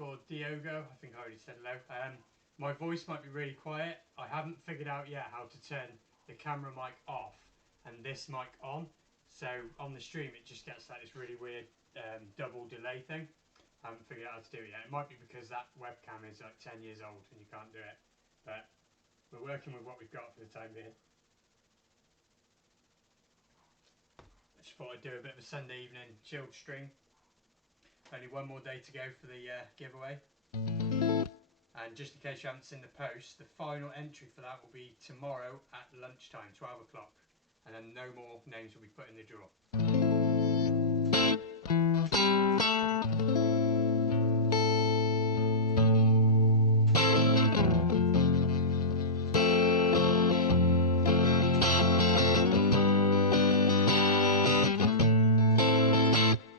called Diogo. I think I already said hello. My voice might be really quiet. I haven't figured out yet how to turn the camera mic off and this mic on. So on the stream it just gets like this really weird double delay thing. I haven't figured out how to do it yet. It might be because that webcam is like 10 years old and you can't do it. But we're working with what we've got for the time being. I just thought I'd do a bit of a Sunday evening chilled stream. Only one more day to go for the giveaway. And just in case you haven't seen the post, the final entry for that will be tomorrow at lunchtime, 12 o'clock. And then no more names will be put in the draw.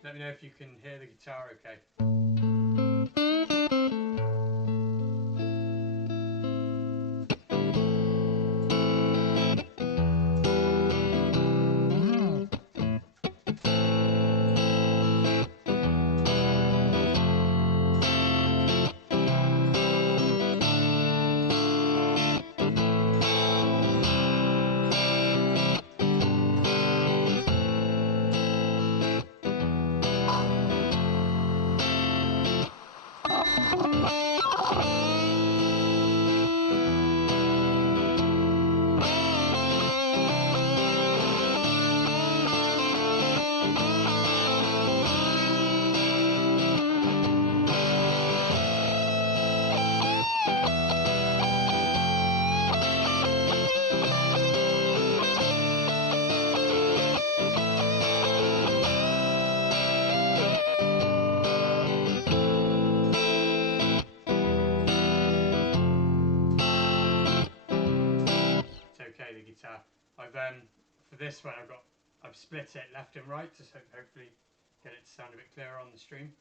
Let me know if you can hear the guitar okay. The guitar. For this one I've split it left and right to hopefully get it to sound a bit clearer on the stream.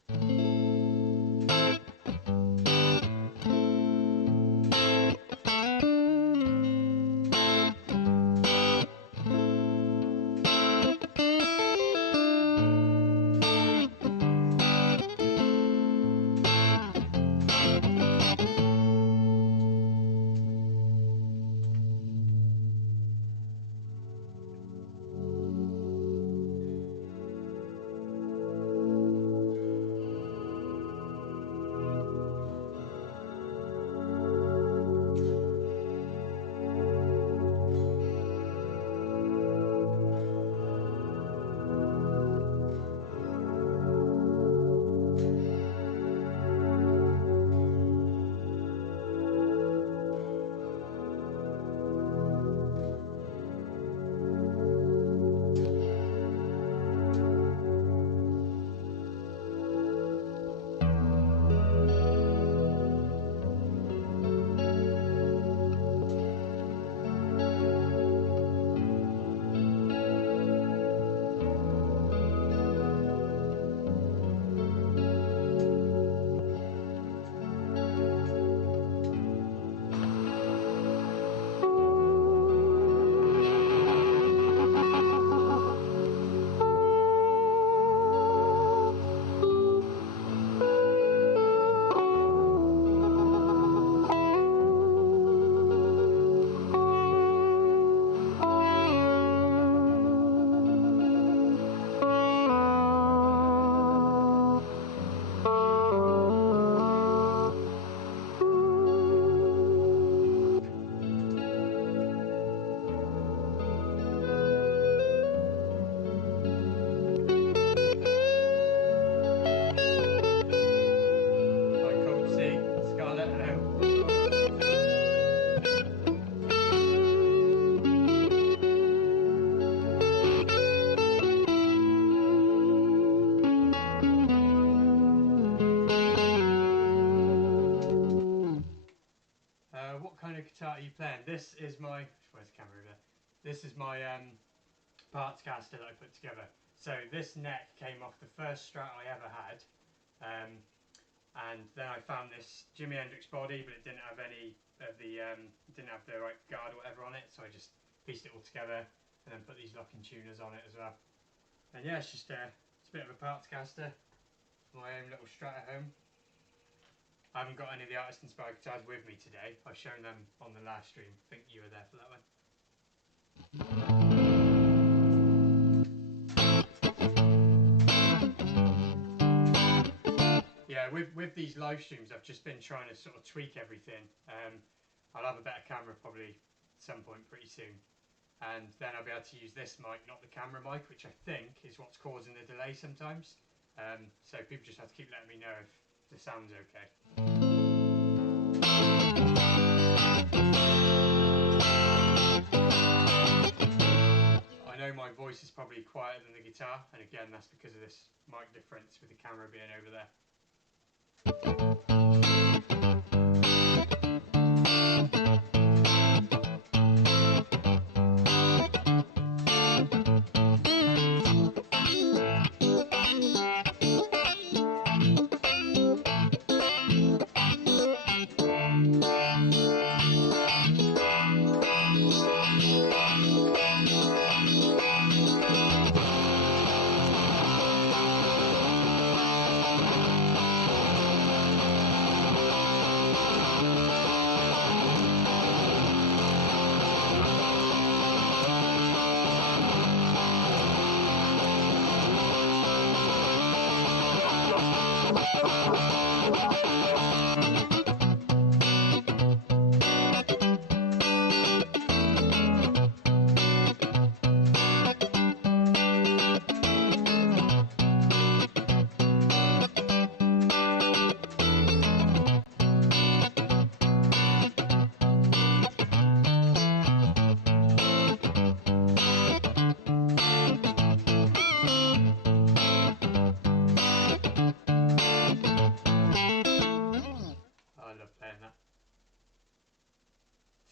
What kind of guitar are you playing? This is my, where's the camera over? This is my parts caster that I put together. So this neck came off the first Strat I ever had, and then I found this Jimi Hendrix body, but it didn't have any of the didn't have the right guard or whatever on it, so I just pieced it all together and then put these locking tuners on it as well. And yeah, it's just it's a bit of a parts caster for my own little Strat at home. I haven't got any of the artist inspired guitars with me today. I've shown them on the last stream. I think you were there for that one. Yeah, with these live streams, I've just been trying to sort of tweak everything. I'll have a better camera probably at some point pretty soon, and then I'll be able to use this mic, not the camera mic, which I think is what's causing the delay sometimes. So people just have to keep letting me know if the sound's okay. I know my voice is probably quieter than the guitar, and again that's because of this mic difference with the camera being over there.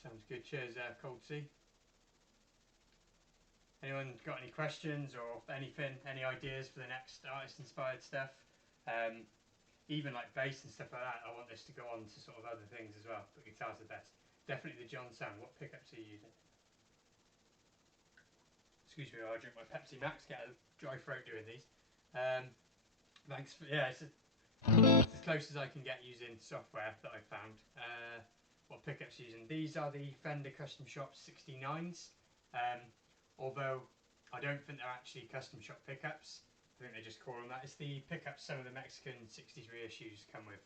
Sounds good. Cheers, Cold Sea. Anyone got any questions or anything, any ideas for the next artist-inspired stuff? Even like bass and stuff like that, I want this to go on to sort of other things as well, but guitar's the best. Definitely the John sound. What pickups are you using? Excuse me while I drink my Pepsi Max, get a dry throat doing these. Thanks for, yeah, it's as close as I can get using software that I found. What pickups using? These are the Fender Custom Shop 69s. Although I don't think they're actually custom shop pickups. I think they just call them that. It's the pickups some of the Mexican 63 issues come with.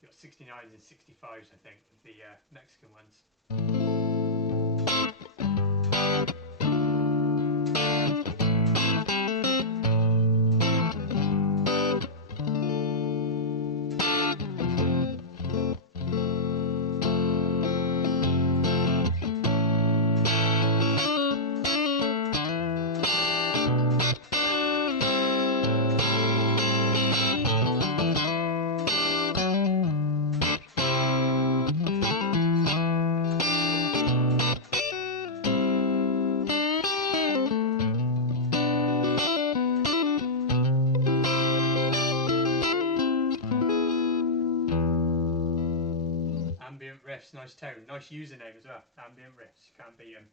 You've got 69s and 65s, I think, the Mexican ones. Riffs, nice tone, nice username as well. Ambient Riffs, you can't beat them.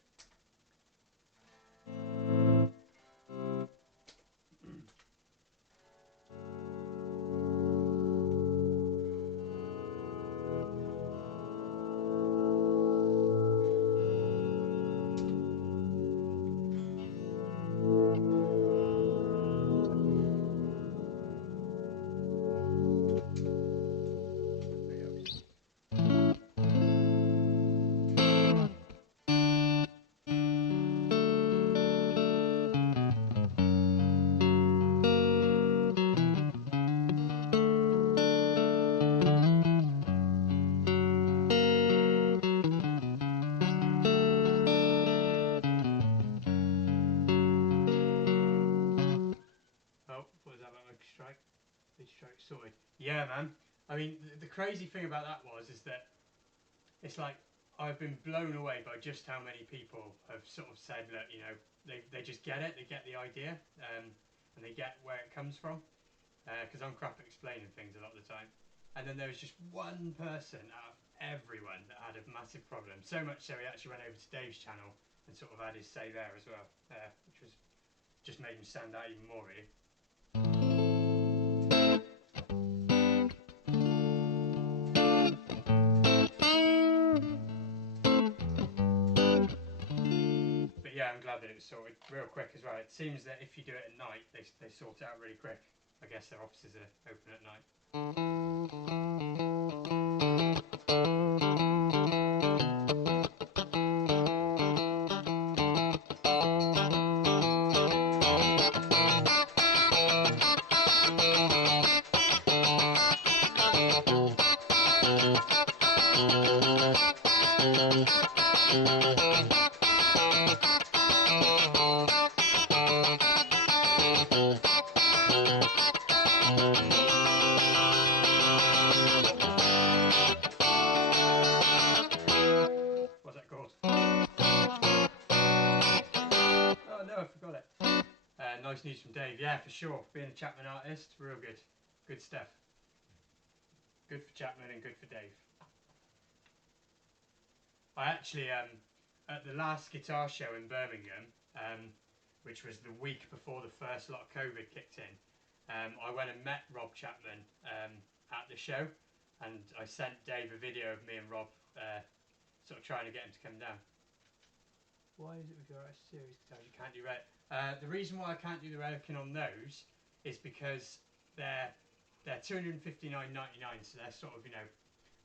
Sorted. Yeah, man. I mean, the crazy thing about that is that it's like I've been blown away by just how many people have sort of said, look, you know, they just get it, they get the idea, and they get where it comes from. Because I'm crap at explaining things a lot of the time. And then there was just one person out of everyone that had a massive problem. So much so he actually went over to Dave's channel and sort of had his say there as well, which was just made him stand out even more, really. it was sorted real quick as well. It seems that if you do it at night, they sort it out really quick. I guess their offices are open at night. What's that called? Oh no, I forgot it. Nice news from Dave. Yeah, for sure. Being a Chapman artist, real good. Good stuff. Good for Chapman and good for Dave. I actually, at the last guitar show in Birmingham, which was the week before the first lot of COVID kicked in, I went and met Rob Chapman at the show, and I sent Dave a video of me and Rob sort of trying to get him to come down. Why is it with your series guitars you can't do relic? The reason why I can't do the relicing on those is because they're $259.99, so they're sort of, you know,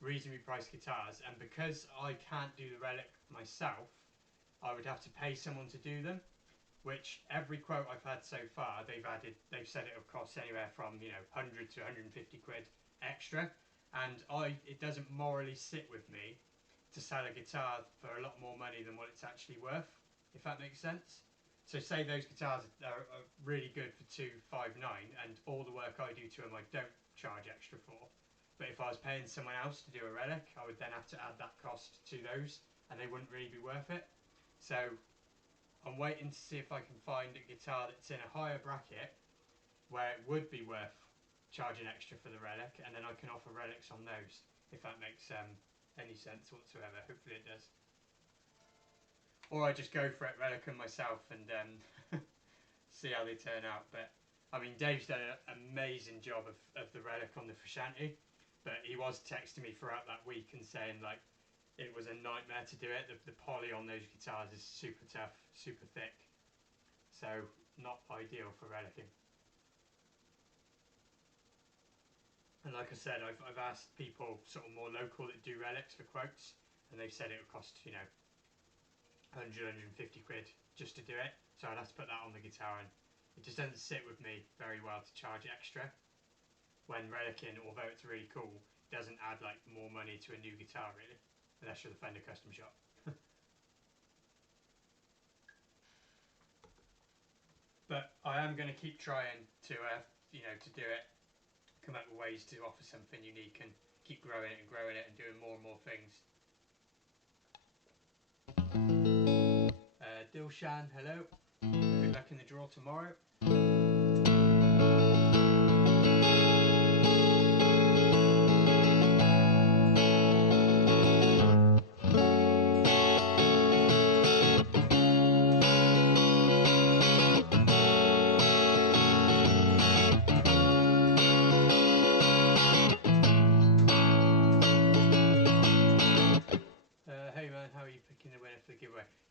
reasonably priced guitars, and because I can't do the relic myself, I would have to pay someone to do them, which every quote I've had so far, they've said it'll cost anywhere from, you know, 100 to 150 quid extra, and it doesn't morally sit with me to sell a guitar for a lot more money than what it's actually worth, if that makes sense. So say those guitars are really good for $259, and all the work I do to them I don't charge extra for. But if I was paying someone else to do a relic, I would then have to add that cost to those, and they wouldn't really be worth it. So I'm waiting to see if I can find a guitar that's in a higher bracket where it would be worth charging extra for the relic, and then I can offer relics on those, if that makes any sense whatsoever. Hopefully it does. Or I just go for it, relic them myself, and see how they turn out. But I mean, Dave's done an amazing job of the relic on the Frusciante, but he was texting me throughout that week and saying like it was a nightmare to do it. The poly on those guitars is super tough, super thick, so not ideal for relicing. And like I said, I've asked people sort of more local that do relics for quotes, and they've said it would cost, you know, 100, 150 quid just to do it. So I'd have to put that on the guitar, and it just doesn't sit with me very well to charge extra when relicing, although it's really cool, doesn't add like more money to a new guitar really, unless you're the Fender custom shop. But I am going to keep trying to you know, to do it, come up with ways to offer something unique and keep growing it and doing more and more things. Dilshan, hello. Good luck in the draw tomorrow.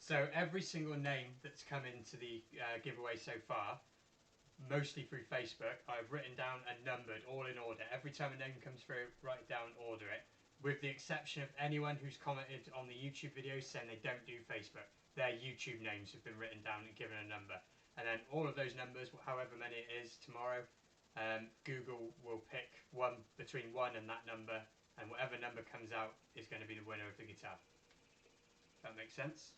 So every single name that's come into the giveaway so far, mostly through Facebook, I've written down and numbered all in order. Every time a name comes through, write it down, order it. With the exception of anyone who's commented on the YouTube videos saying they don't do Facebook. Their YouTube names have been written down and given a number. And then all of those numbers, however many it is, tomorrow, Google will pick one between 1 and that number, and whatever number comes out is going to be the winner of the guitar. If that makes sense?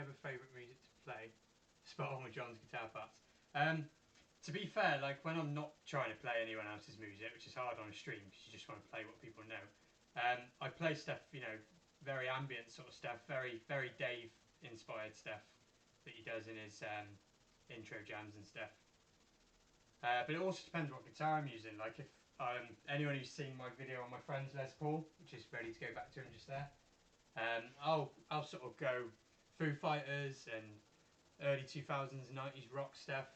other favourite music to play? Spot on with John's guitar parts. To be fair, like when I'm not trying to play anyone else's music, which is hard on a stream because you just want to play what people know, I play stuff, you know, very ambient sort of stuff, very Dave inspired stuff that he does in his intro jams and stuff. But it also depends what guitar I'm using. Like if anyone who's seen my video on my friend's Les Paul, which is ready to go back to him just there, I'll sort of go Foo Fighters and early 2000s, 90s rock stuff.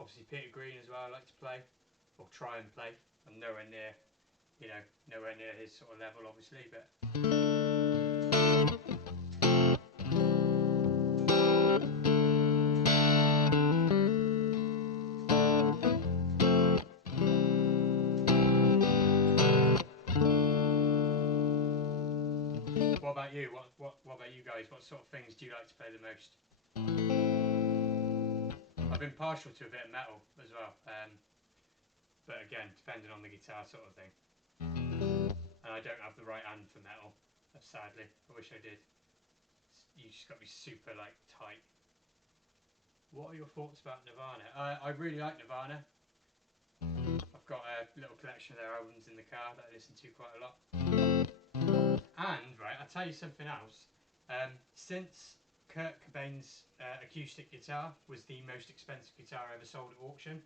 Obviously Peter Green as well I like to play, or try and play. I'm nowhere near, you know, nowhere near his sort of level obviously, but... What about you? What about you guys? What sort of things do you like to play the most? I've been partial to a bit of metal as well, but again, depending on the guitar sort of thing. And I don't have the right hand for metal, sadly. I wish I did. You just got to be super like tight. What are your thoughts about Nirvana? I really like Nirvana. I've got a little collection of their albums in the car that I listen to quite a lot. And right, I'll tell you something else. Since Kurt Cobain's acoustic guitar was the most expensive guitar ever sold at auction,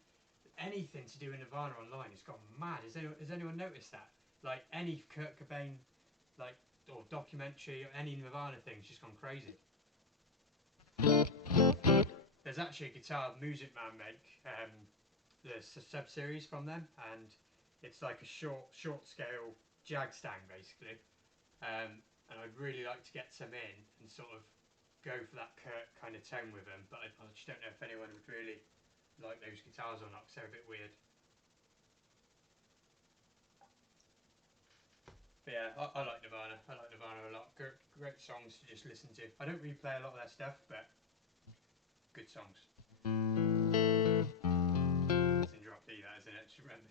anything to do with Nirvana online has gone mad. Has anyone noticed that? Like any Kurt Cobain, like, or documentary or any Nirvana thing's just gone crazy. There's actually a guitar Music Man make, the sub-series from them, and it's like a short scale jag stang basically. And I'd really like to get some in and sort of go for that Kurt kind of tone with them, but I just don't know if anyone would really like those guitars or not, because they're a bit weird. But yeah, I like Nirvana. I like Nirvana a lot. Great songs to just listen to. I don't really play a lot of their stuff, but good songs. It's in drop D, that isn't it? Just remembered.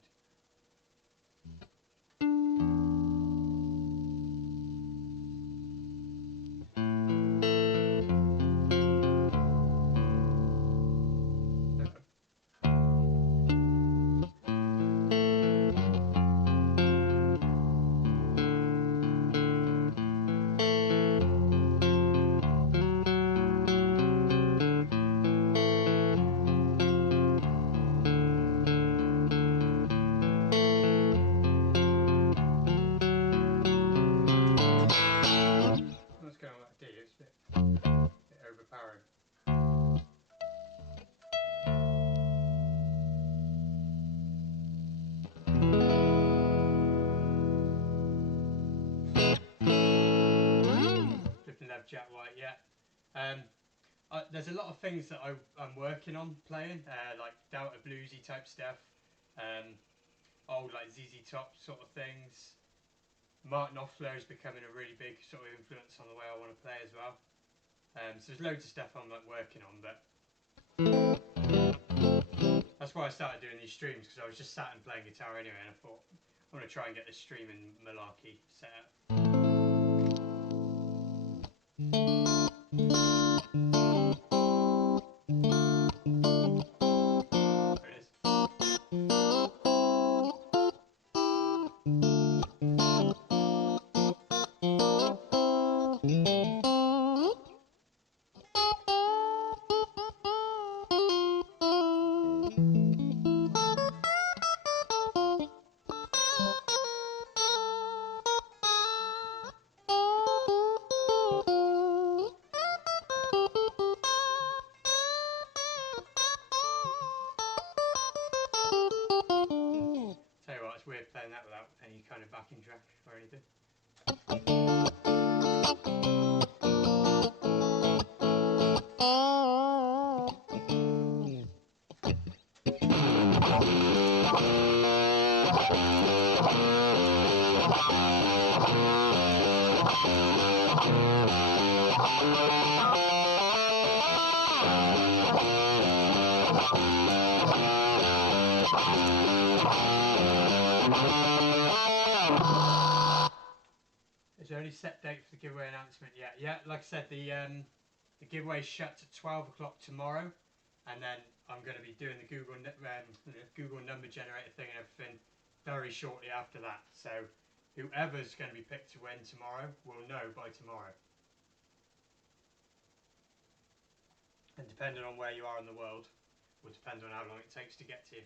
Jack White, yeah. There's a lot of things that I'm working on playing, like Delta bluesy type stuff, old like ZZ Top sort of things. Martin Knopfler is becoming a really big sort of influence on the way I want to play as well. So there's loads of stuff I'm like working on, but that's why I started doing these streams, because I was just sat and playing guitar anyway, and I thought I'm going to try and get this streaming malarkey set up. Weird playing that without any kind of backing track or anything. Is there any set date for the giveaway announcement yet? Yeah, like I said, the The giveaway shuts at 12 o'clock tomorrow, and then I'm going to be doing the Google number generator thing and everything very shortly after that. So whoever's going to be picked to win tomorrow will know by tomorrow. And depending on where you are in the world, will depend on how long it takes to get to you.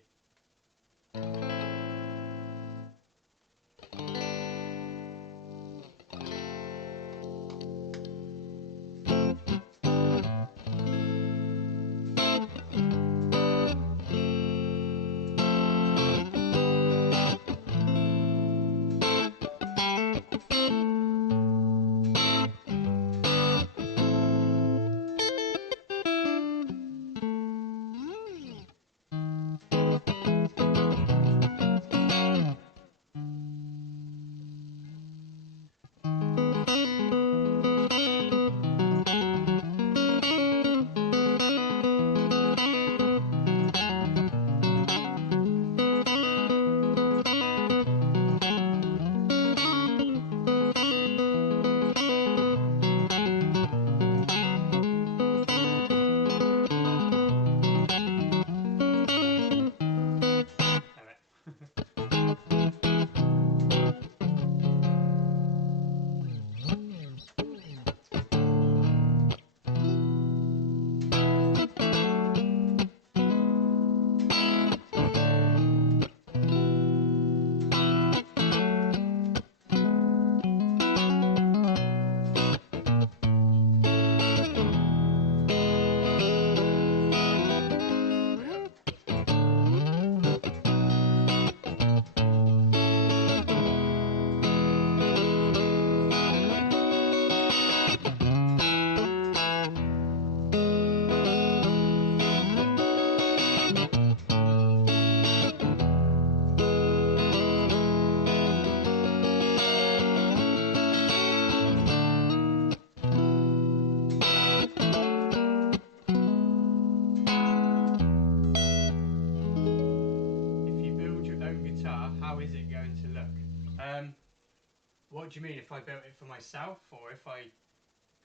What do you mean, if I built it for myself, or if I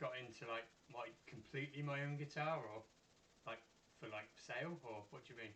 got into like completely my own guitar, or like for like sale, or what do you mean?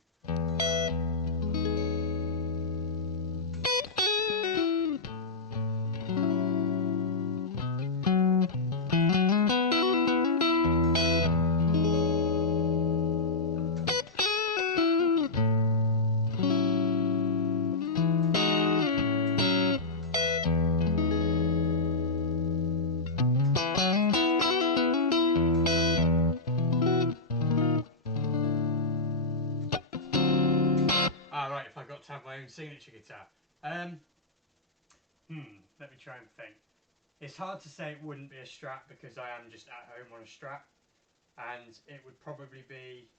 To have my own signature guitar. Let me try and think. It's hard to say it wouldn't be a Strat because I am just at home on a Strat, and it would probably be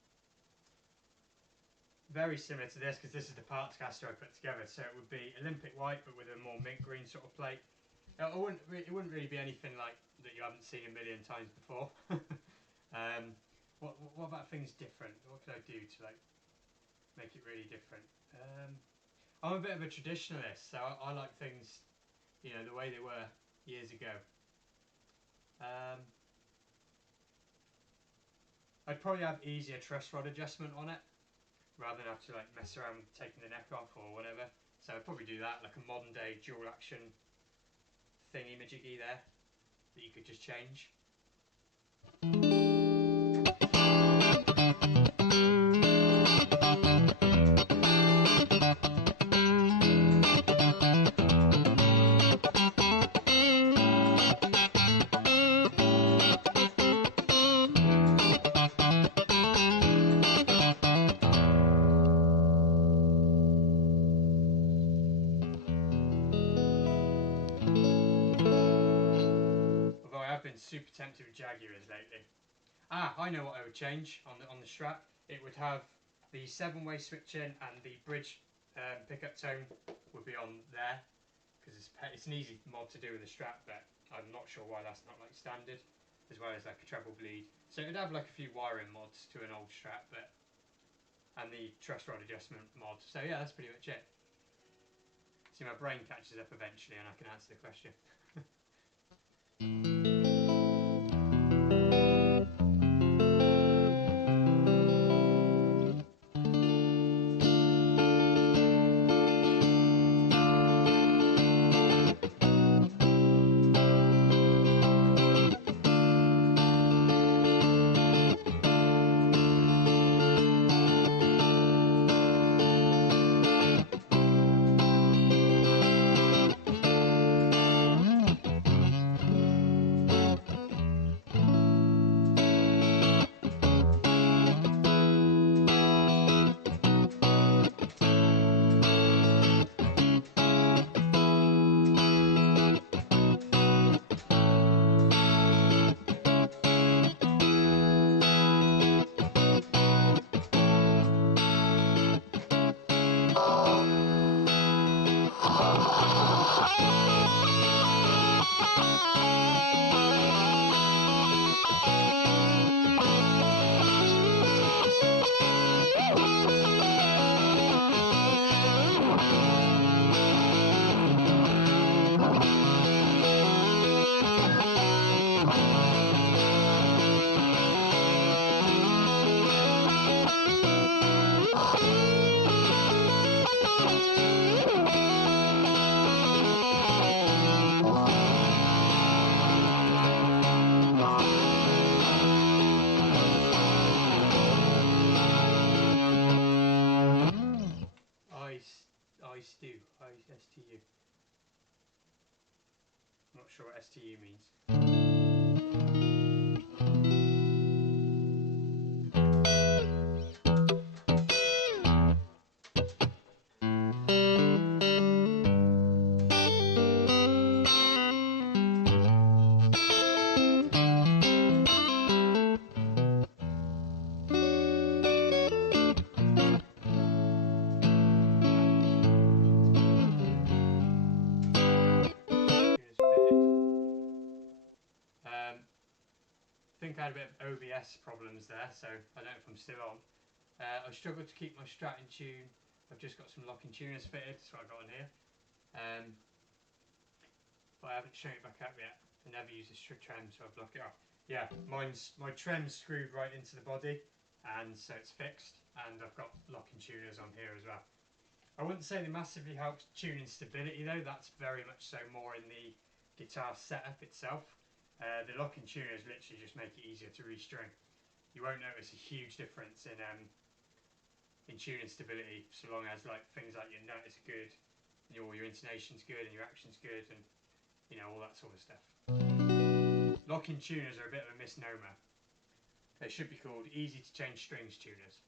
very similar to this because this is the parts caster I put together. So it would be Olympic white but with a more mint green sort of plate. It wouldn't really be anything like that you haven't seen a million times before. What about things different? What could I do to like make it really different? I'm a bit of a traditionalist, so I like things, you know, the way they were years ago. I'd probably have easier truss rod adjustment on it, rather than have to like mess around with taking the neck off or whatever. So I'd probably do that, like a modern day dual action thingy-majiggy there, that you could just change. Super tempted with Jaguars lately. I know what I would change on the Strat. It would have the 7-way switch in, and the bridge pickup tone would be on there because it's an easy mod to do with the Strat, but I'm not sure why that's not like standard, as well as like a treble bleed. So it would have like a few wiring mods to an old Strat, and the truss rod adjustment mod. So yeah, that's pretty much it. See, my brain catches up eventually and I can answer the question. sure what STU means. I think I had a bit of OBS problems there, so I don't know if I'm still on. I struggled to keep my Strat in tune. I've just got some locking tuners fitted, that's what I got on here. But I haven't shown it back up yet. I never use a trem, so I've locked it up. Yeah, my trem's screwed right into the body, and so it's fixed, and I've got locking tuners on here as well. I wouldn't say they massively help tuning stability though, that's very much so more in the guitar setup itself. The locking tuners literally just make it easier to restring. You won't notice a huge difference in tuning stability, so long as like things like your nut is good, your intonation's good, and your action's good, and you know, all that sort of stuff. Locking tuners are a bit of a misnomer. They should be called easy to change strings tuners.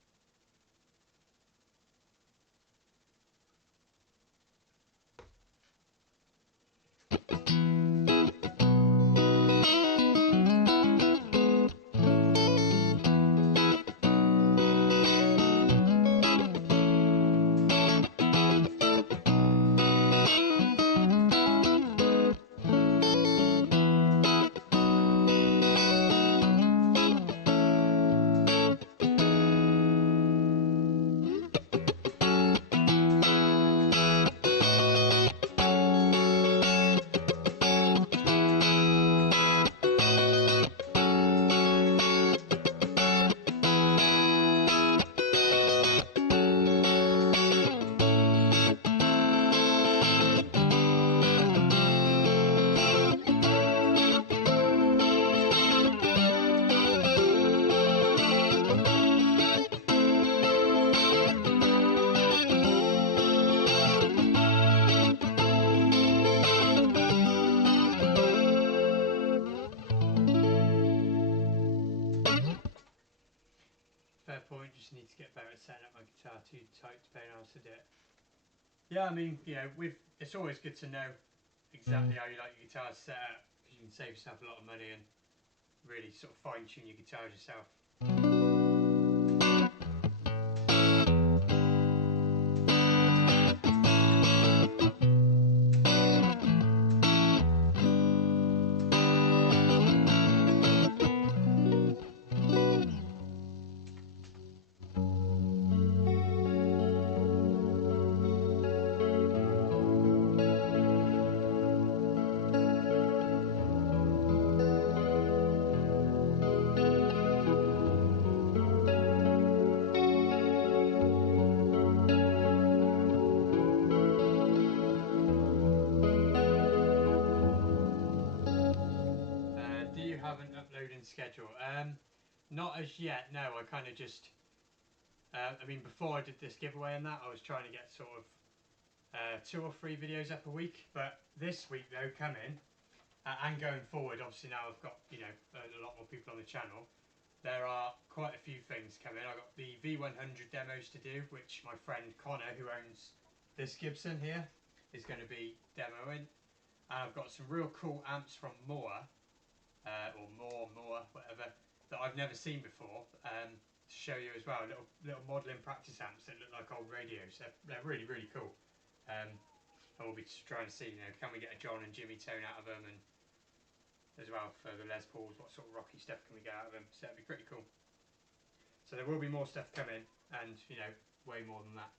Just need to get better at setting up my guitar too tight to pay how to do it. Yeah, I mean, you know, it's always good to know exactly how you like your guitar set up, because you can save yourself a lot of money and really sort of fine tune your guitars yourself. Schedule. Not as yet, no. I kind of just I mean, before I did this giveaway and that, I was trying to get sort of 2 or 3 videos up a week, but this week though, coming and going forward, obviously now I've got, you know, a lot more people on the channel, there are quite a few things coming. I've got the V100 demos to do, which my friend Connor, who owns this Gibson here, is going to be demoing, and I've got some real cool amps from Moore, or more, whatever, that I've never seen before, to show you as well. Little modelling practice amps that look like old radios. They're really, really cool. And we'll be trying to see, you know, can we get a John and Jimmy tone out of them, and as well for the Les Pauls, what sort of rocky stuff can we get out of them. So that'd be pretty cool. So there will be more stuff coming, and you know, way more than that.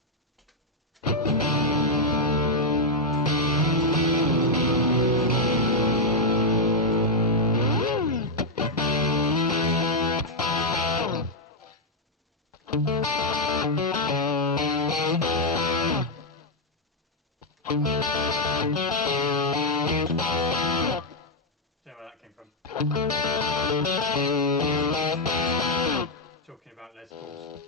Talking about Les Pauls.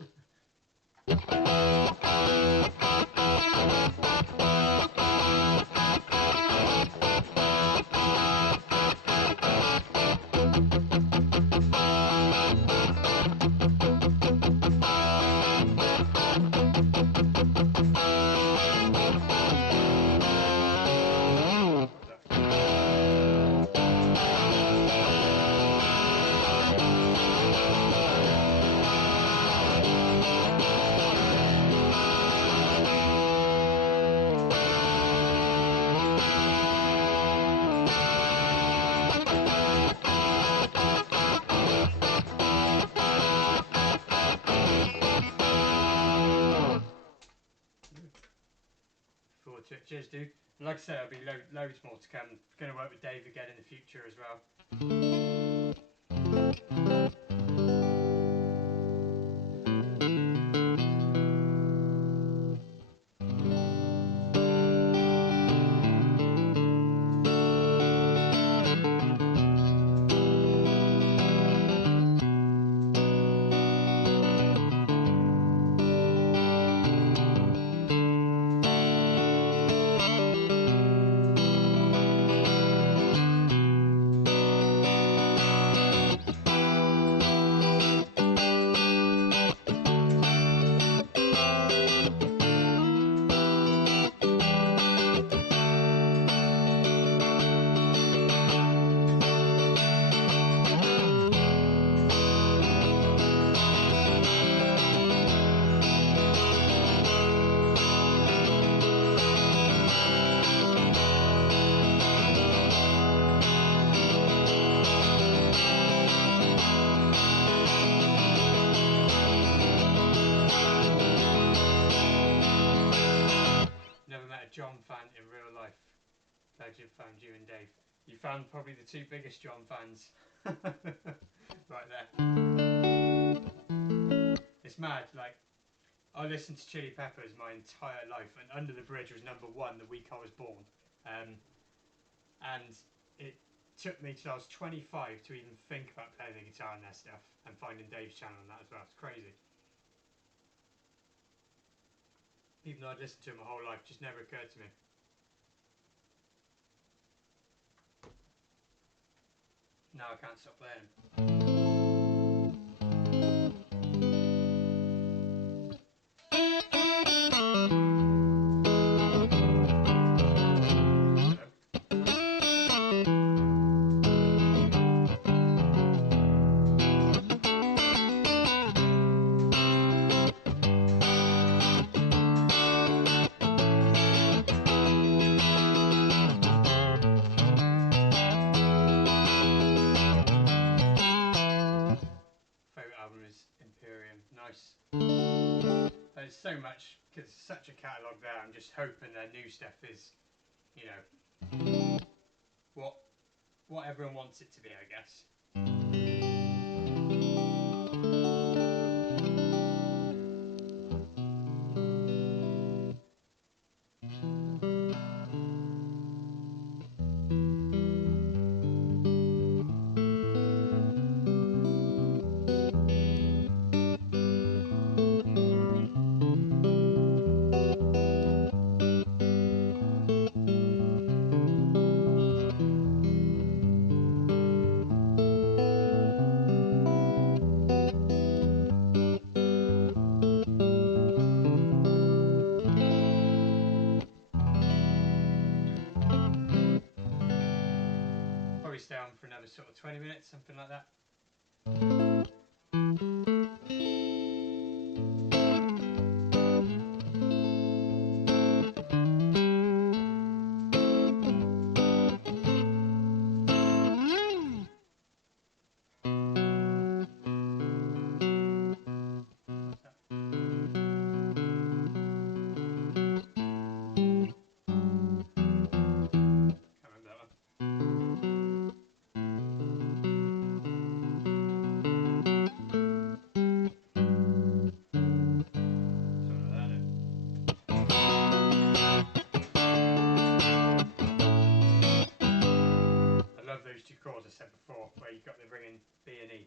cheers, dude. And like I said, there'll be loads more to come. Going to work with Dave again in the future as well. John fan in real life. Legend found you and Dave. You found probably the two biggest John fans. Right there. It's mad, like, I listened to Chili Peppers my entire life, and Under the Bridge was #1 the week I was born. And it took me till I was 25 to even think about playing the guitar and their stuff, and finding Dave's channel and that as well. It's crazy. Even though I'd listened to him my whole life, just never occurred to me. Now I can't stop playing him. There's so much, because it's such a catalogue there. I'm just hoping their new stuff is, you know, what everyone wants it to be, I guess. Stay on for another sort of 20 minutes, something like that. Chords I said before, where you've got the ringing B and E.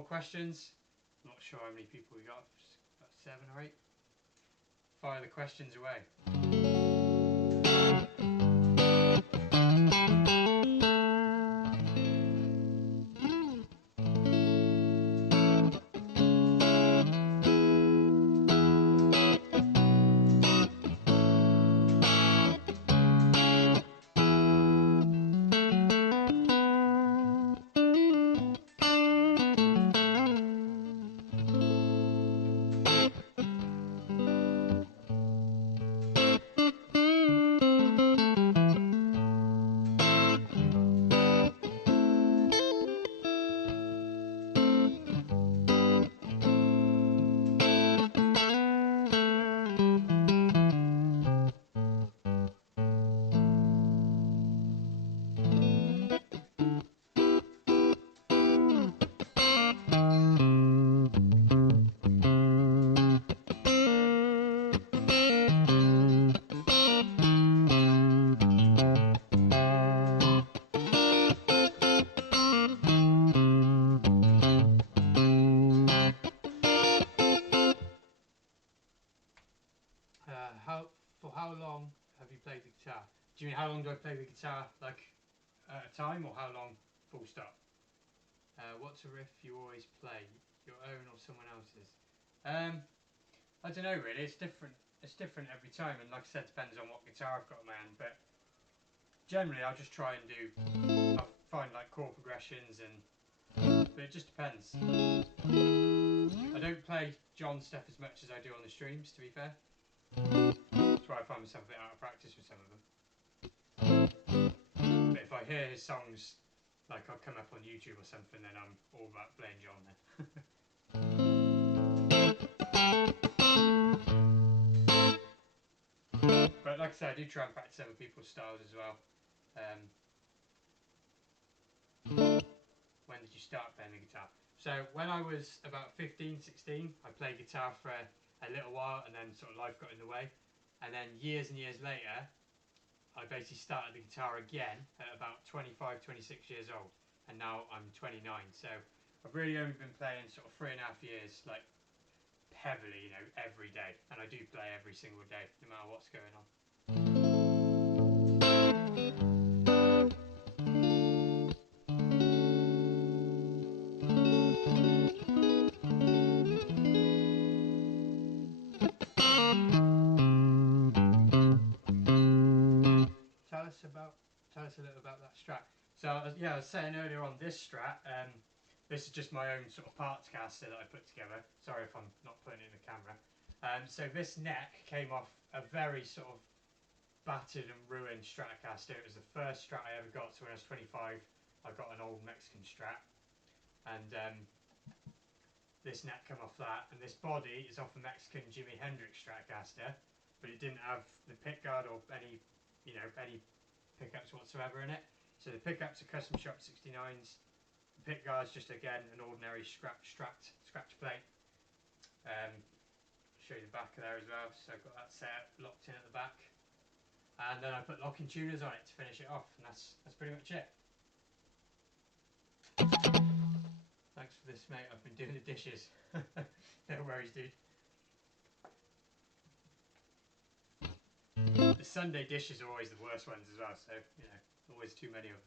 more questions. I'm not sure how many people we got. About 7 or 8. Fire the questions away. For how long have you played the guitar? Do you mean how long do I play the guitar, like at a time, or how long full stop? What's a riff you always play, your own or someone else's? I don't know really. It's different. It's different every time, and like I said, depends on what guitar I've got in my hand. But generally, I'll just try and I'll find like chord progressions, but it just depends. I don't play John stuff as much as I do on the streams, to be fair. That's why I find myself a bit out of practice with some of them. But if I hear his songs, like I'll come up on YouTube or something, then I'm all about playing John then. But like I said, I do try and practice other people's styles as well. When did you start playing the guitar? So when I was about 15, 16, I played guitar for a little while, and then sort of life got in the way. And then years and years later, I basically started the guitar again at about 25, 26 years old. And now I'm 29. So I've really only been playing sort of 3.5 years, like heavily, you know, every day. And I do play every single day, no matter what's going on. Tell us a little about that Strat. So yeah, I was saying earlier on, this Strat, this is just my own sort of parts caster that I put together. Sorry if I'm not putting it in the camera. So this neck came off a very sort of battered and ruined Stratocaster. It was the first Strat I ever got. So when I was 25, I got an old Mexican Strat, and this neck came off that, and this body is off a Mexican Jimi Hendrix Stratocaster, but it didn't have the pickguard or any, you know, any pickups whatsoever in it. So the pickups are custom shop 69s. The pickguard's just again an ordinary scratch plate. Show you the back of there as well. So I've got that set up, locked in at the back, and then I put locking tuners on it to finish it off, and that's pretty much it. Thanks for this, mate. I've been doing the dishes. No worries, dude. The Sunday dishes are always the worst ones as well, so, you know, always too many of them.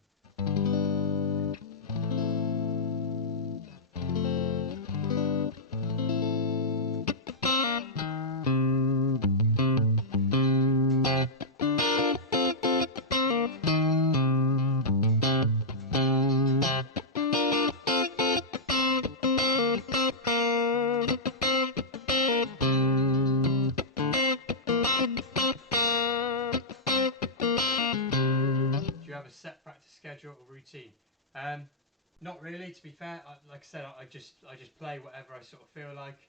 Schedule or routine? Not really, to be fair. Like I said, I just play whatever I sort of feel like.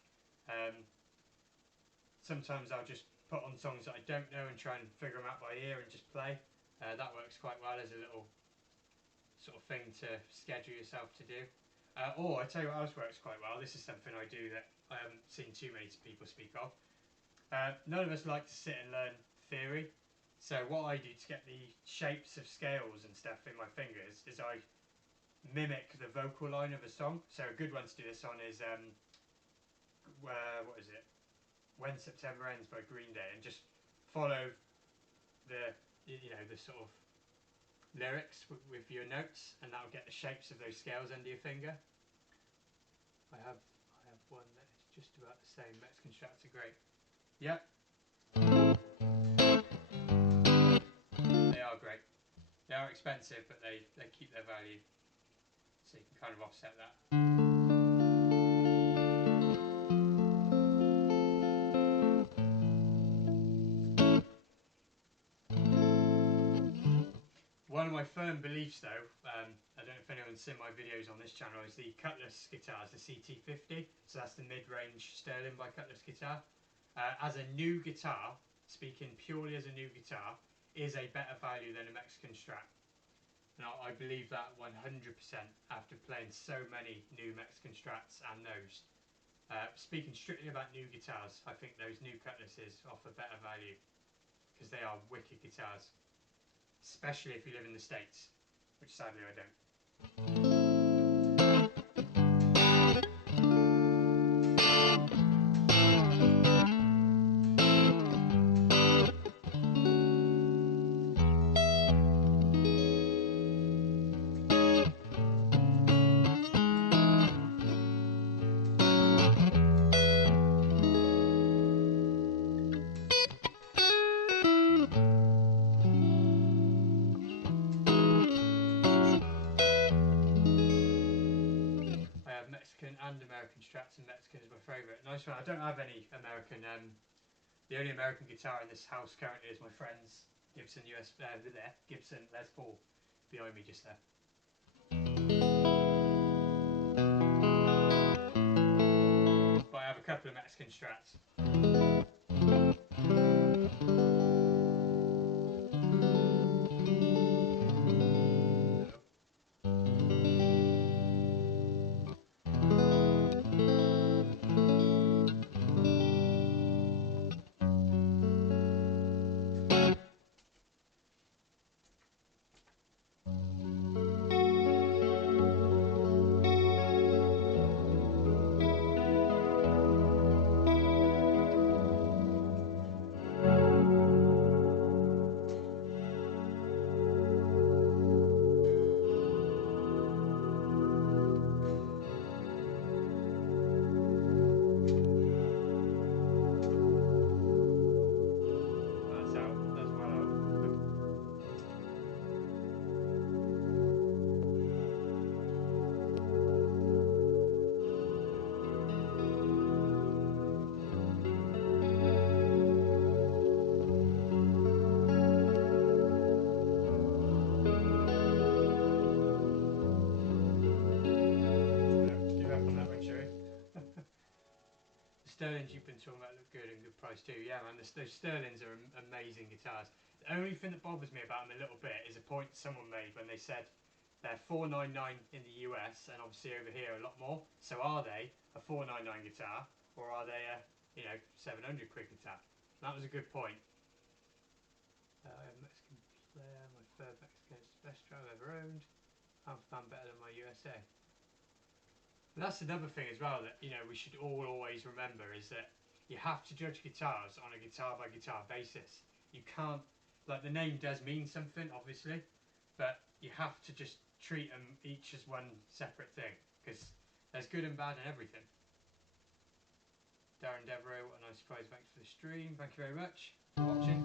Sometimes I'll just put on songs that I don't know and try and figure them out by ear and just play. That works quite well as a little sort of thing to schedule yourself to do. Or I tell you what else works quite well. This is something I do that I haven't seen too many people speak of. None of us like to sit and learn theory. So what I do to get the shapes of scales and stuff in my fingers is I mimic the vocal line of a song. So a good one to do this on is what is it? When September Ends by Green Day, and just follow the the sort of lyrics with your notes, and that'll get the shapes of those scales under your finger. I have one that is just about the same. Mexican Strats are great. Yep. They are great. They are expensive, but they keep their value, so you can kind of offset that. One of my firm beliefs, though, I don't know if anyone's seen my videos on this channel, is the Cutlass guitars, the CT50. So that's the mid-range Sterling by Cutlass guitar. As a new guitar, speaking purely as a new guitar, is a better value than a Mexican Strat. Now, I believe that 100% after playing so many new Mexican Strats and those. Speaking strictly about new guitars, I think those new Cutlasses offer better value because they are wicked guitars. Especially if you live in the States, which sadly I don't. And American Strats, and Mexican is my favourite. Nice one. I don't have any American. The only American guitar in this house currently is my friend's Gibson Gibson Les Paul behind me just there. But I have a couple of Mexican Strats. Sterlings you've been talking about look good and good price too. Yeah, man, those Sterlings are amazing guitars. The only thing that bothers me about them a little bit is a point someone made when they said they're $499 in the US and obviously over here a lot more. So are they a $499 guitar or are they a £700 guitar? That was a good point. I have a Mexican player. My third Mexican is the best strat I've ever owned. £1 better than my USA. And that's another thing as well that we should all always remember is that you have to judge guitars on a guitar by guitar basis. You can't, like, the name does mean something obviously, but you have to just treat them each as one separate thing because there's good and bad in everything. Darren Devereaux, what a nice surprise, thanks for the stream, thank you very much for watching.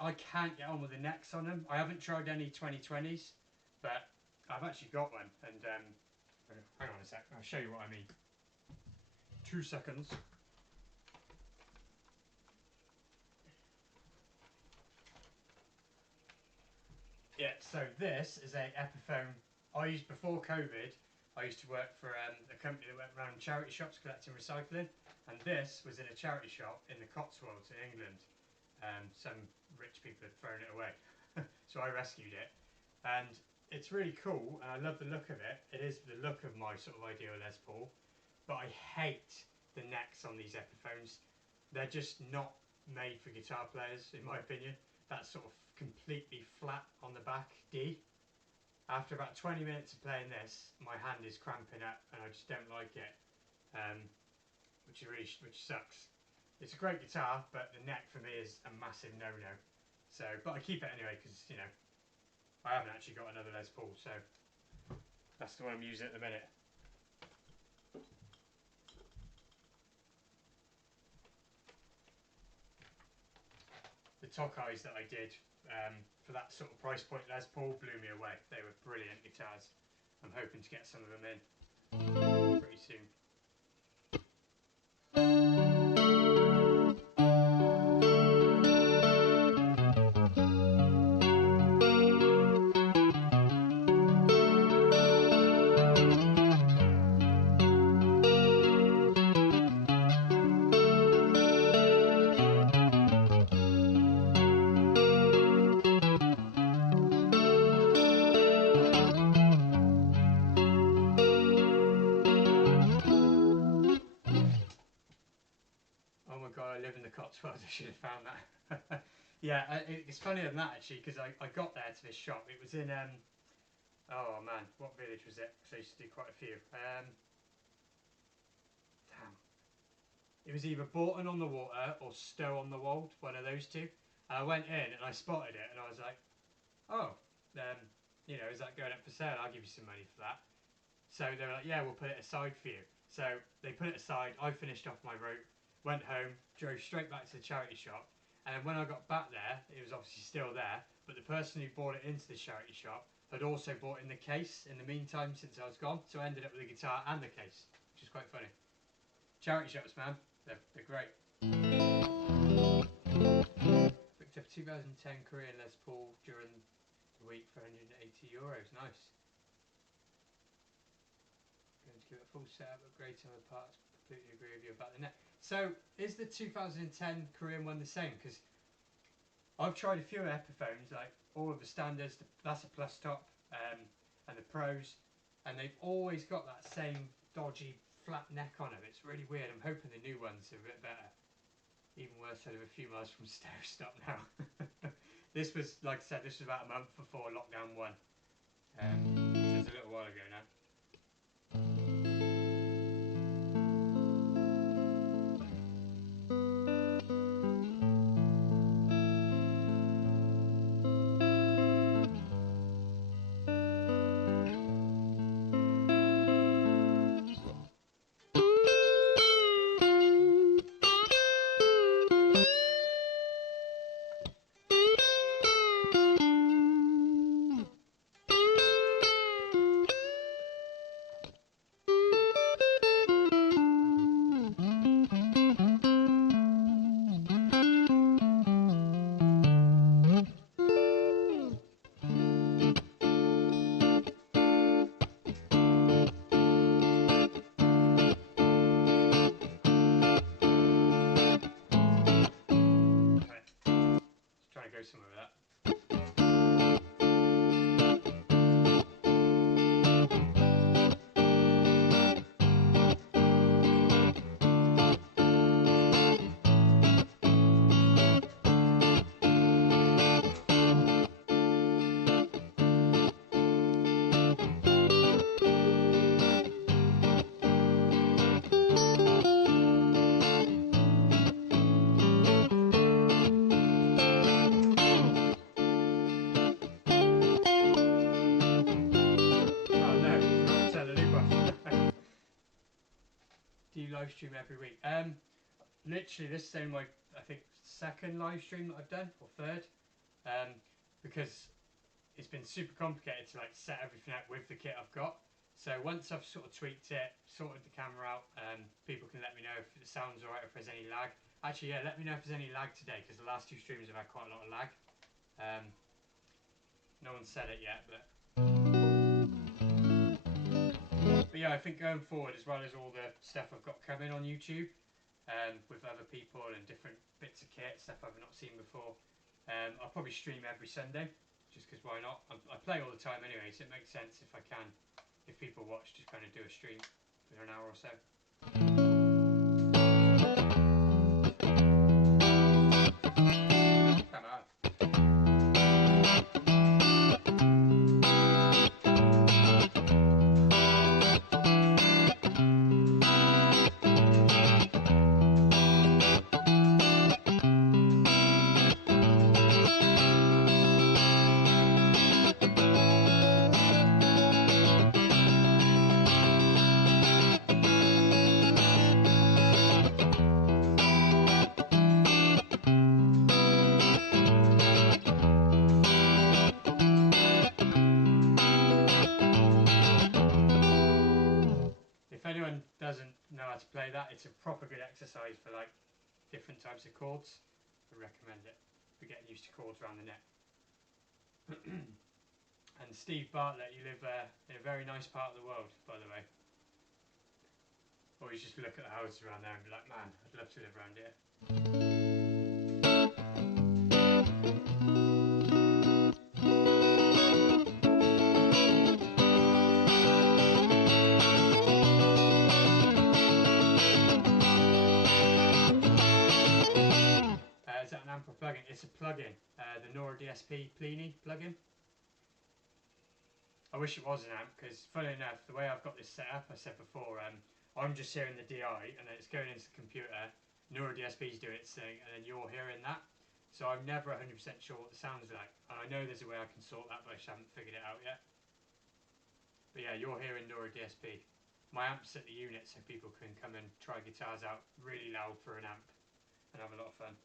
I can't get on with the necks on them. I haven't tried any 2020s, but I've actually got one. And hang on a sec, I'll show you what I mean. 2 seconds. Yeah, so this is a Epiphone I used before COVID. I used to work for a company that went around charity shops collecting recycling, and this was in a charity shop in the Cotswolds in England. Some rich people had thrown it away, so I rescued it, and it's really cool, and I love the look of it. It is the look of my sort of ideal Les Paul, but I hate the necks on these Epiphones. They're just not made for guitar players, in my opinion. That's sort of completely flat on the back D. After about 20 minutes of playing this, my hand is cramping up and I just don't like it, which sucks. It's a great guitar, but the neck for me is a massive no-no. So, but I keep it anyway because, you know, I haven't actually got another Les Paul, so that's the one I'm using at the minute. The Tokais that I did for that sort of price point Les Paul blew me away. They were brilliant guitars. I'm hoping to get some of them in pretty soon. I live in the Cotswolds, I should have found that. Yeah, it's funnier than that actually, because I got there to this shop. It was in, oh man, what village was it? Because I used to do quite a few. Damn. It was either Bourton on the Water or Stow on the Wold, one of those two. And I went in and I spotted it and I was like, oh, you know, is that going up for sale? I'll give you some money for that. So they were like, yeah, we'll put it aside for you. So they put it aside, I finished off my rope, went home, drove straight back to the charity shop, and then when I got back there, it was obviously still there, but the person who bought it into the charity shop had also bought in the case in the meantime since I was gone, so I ended up with the guitar and the case, which is quite funny. Charity shops, man, they're great. Picked up a 2010 Korean Les Paul during the week for €180, nice. Going to give it a full setup, upgrade some of the parts, completely agree with you about the neck. So, is the 2010 Korean one the same? Because I've tried a few Epiphones, like all of the standards, that's a plus top, and the pros, and they've always got that same dodgy flat neck on them. It's really weird. I'm hoping the new ones are a bit better. Even worse, I live a few miles from stereo stop now. This was, like I said, this was about a month before lockdown 1. So it's a little while ago now. Some of that. Do you live stream every week? Literally, this is only my, I think, second live stream that I've done, or third, because it's been super complicated to like set everything up with the kit I've got. So once I've sort of tweaked it, sorted the camera out, people can let me know if it sounds alright, if there's any lag. Actually, yeah, let me know if there's any lag today, because the last 2 streams have had quite a lot of lag. No one said it yet, but yeah, I think going forward, as well as all the stuff I've got coming on YouTube, with other people and different bits of kit, stuff I've not seen before, I'll probably stream every Sunday, just because why not? I play all the time anyway, so it makes sense if I can, if people watch, just kind of do a stream for an hour or so. Come on. Doesn't know how to play that, it's a proper good exercise for like different types of chords. I recommend it for getting used to chords around the neck. And Steve Bartlett, you live in a very nice part of the world, by the way. Always just look at the houses around there and be like, man, I'd love to live around here. Is that an amp or plugin? It's a plugin, the Nora DSP Plini plugin. I wish it was an amp, because funny enough, the way I've got this set up, I said before, I'm just hearing the DI and then it's going into the computer, Nora DSP is doing its thing, and then you're hearing that. So I'm never 100% sure what the sound's like. And I know there's a way I can sort that, but I just haven't figured it out yet. But yeah, you're hearing Nora DSP. My amp's at the unit, so people can come and try guitars out really loud for an amp and have a lot of fun.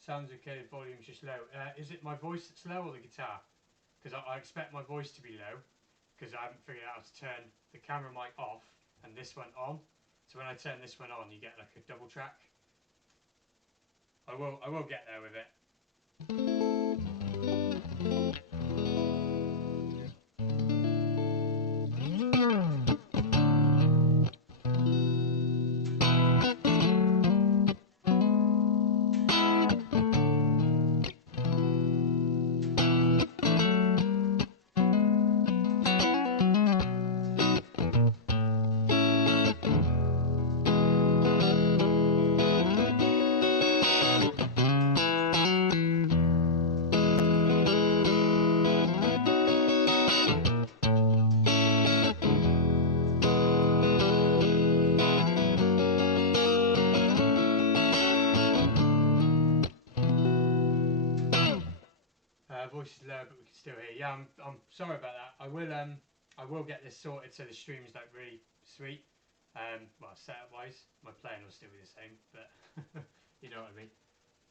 Sounds okay, volume's just low. Is it my voice that's low or the guitar? Because I expect my voice to be low, because I haven't figured out how to turn the camera mic off and this one on. So when I turn this one on, you get like a double track. I will get there with it. Voice is low, but we can still hear. Yeah, I'm sorry about that. I will get this sorted so the stream's like really sweet. Well, setup wise, my playing will still be the same, but You know what I mean.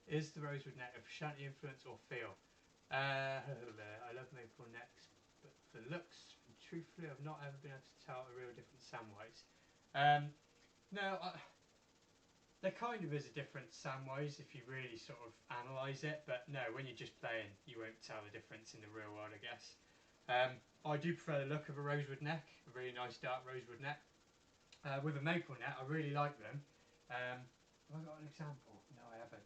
Is the rosewood neck a shanty influence or feel? I love maple necks, but for looks, truthfully, I've not ever been able to tell a real difference sound-wise. No, there kind of is a difference sound-wise if you really sort of analyse it, but no, when you're just playing, you won't tell the difference in the real world, I guess. I do prefer the look of a rosewood neck, a really nice dark rosewood neck. With a maple neck, I really like them. Have I got an example? No, I haven't.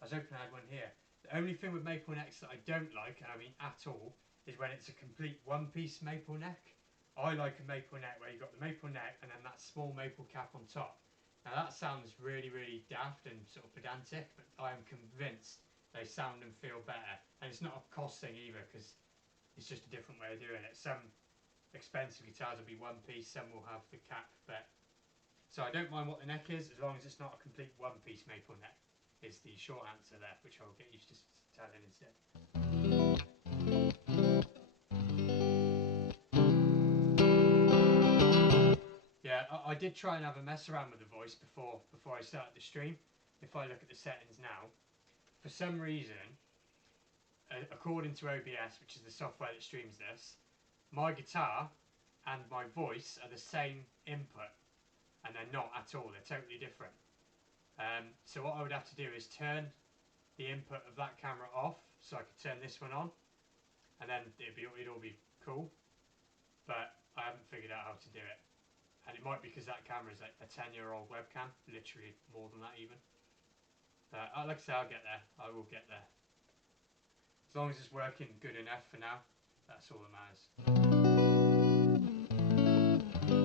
I was hoping I had one here. The only thing with maple necks that I don't like, and I mean at all, is when it's a complete one-piece maple neck. I like a maple neck where you've got the maple neck and then that small maple cap on top. Now that sounds really, really daft and sort of pedantic, but I am convinced they sound and feel better. And it's not a cost thing either, because it's just a different way of doing it. Some expensive guitars will be one piece, some will have the cap, but so I don't mind what the neck is as long as it's not a complete one-piece maple neck. Is the short answer there, which I'll get used to telling instead. Yeah, I did try and have a mess around with the voice before I started the stream. If I look at the settings now, for some reason, according to OBS, which is the software that streams this, my guitar and my voice are the same input, and they're not at all. They're totally different. So what I would have to do is turn the input of that camera off, so I could turn this one on, and then it'd all be cool. But I haven't figured out how to do it, and it might be because that camera is like a 10-year-old webcam, literally more than that even. But like I say, I'll get there. I will get there. As long as it's working good enough for now, that's all that matters.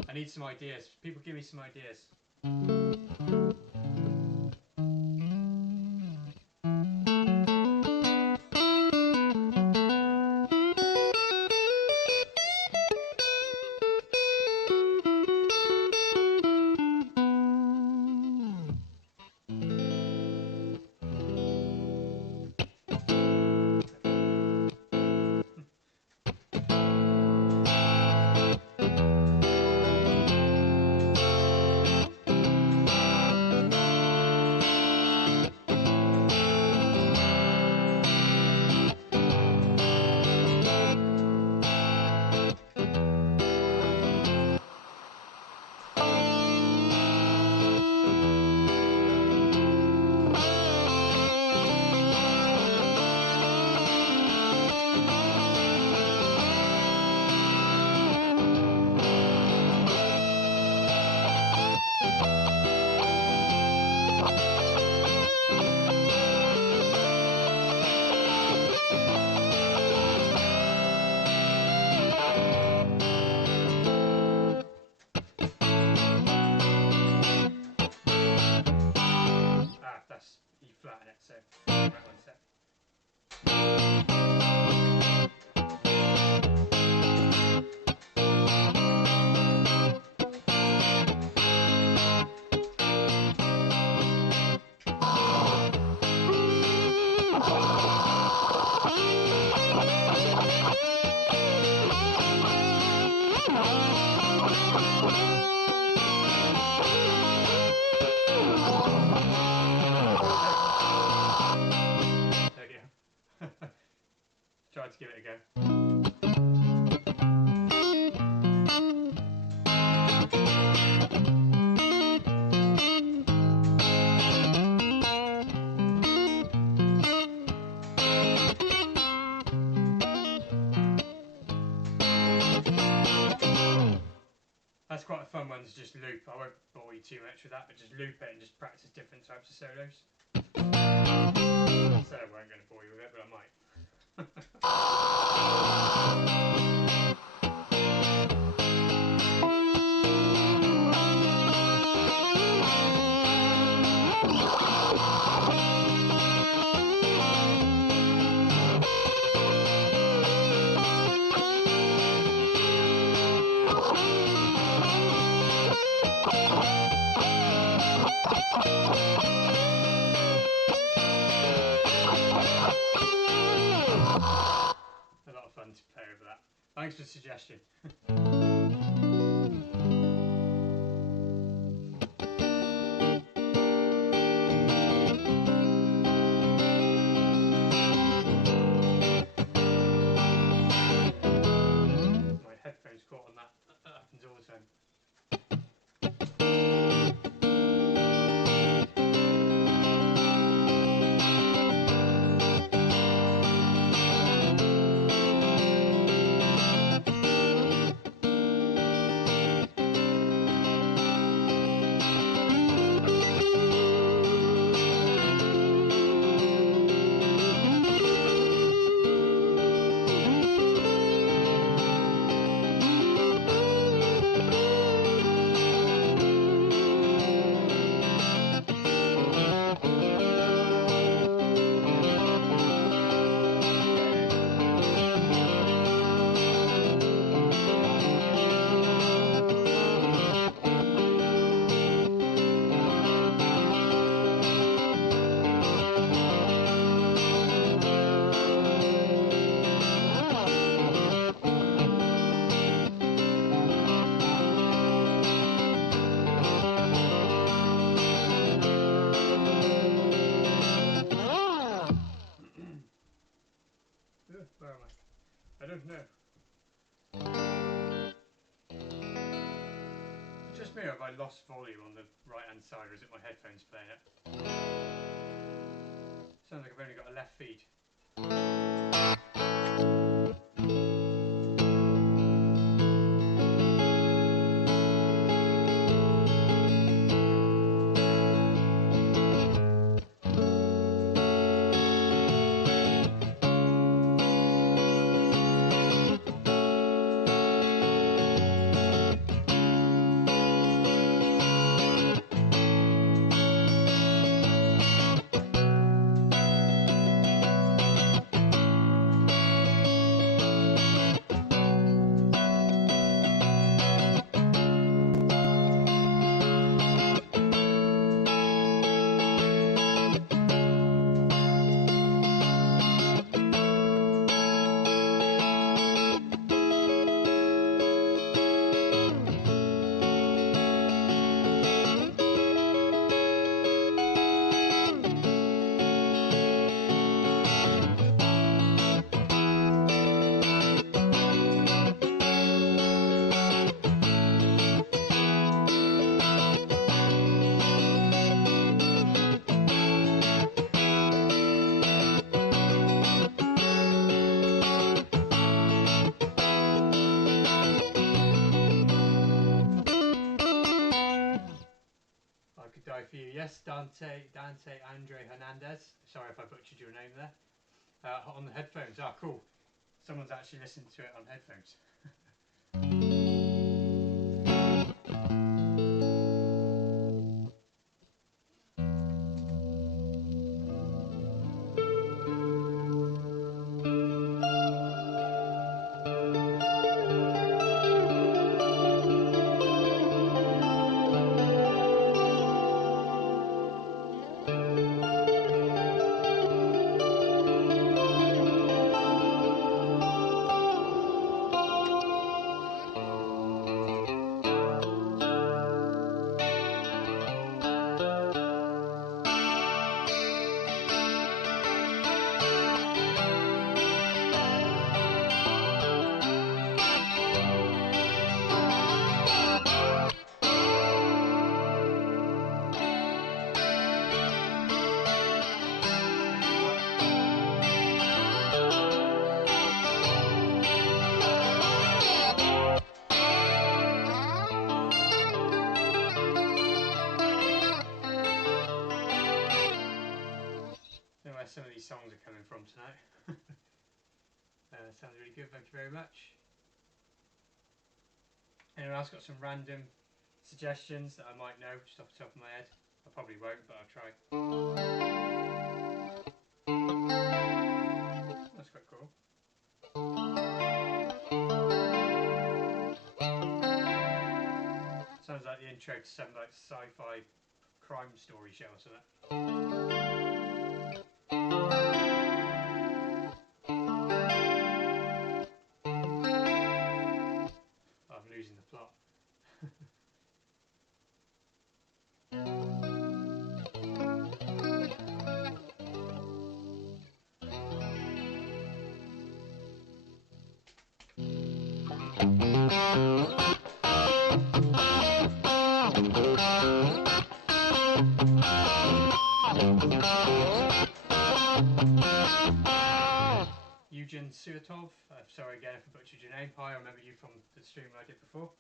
I need some ideas. People give me some ideas. Try to give it a go. That's quite a fun one to just loop. I won't bore you too much with that, but just loop it and just practice different types of solos. So I won't going to bore you with it, but I might. Thanks for the suggestion. I don't know. Just me, or have I lost volume on the right hand side, or is it my headphones playing it? Sounds like I've only got a left feed. Die for you, yes, Dante Andre Hernandez. Sorry if I butchered your name there. On the headphones. Ah, cool. Someone's actually listened to it on headphones. Some of these songs are coming from tonight. Sounds really good, thank you very much. Anyone else got some random suggestions that I might know just off the top of my head? I probably won't, but I'll try. That's quite cool. Sounds like the intro to some like sci-fi crime story show or something. I'm losing the plot. Eugen Suatov, sorry again if I butchered your name. Hi, I remember you from the stream I did before.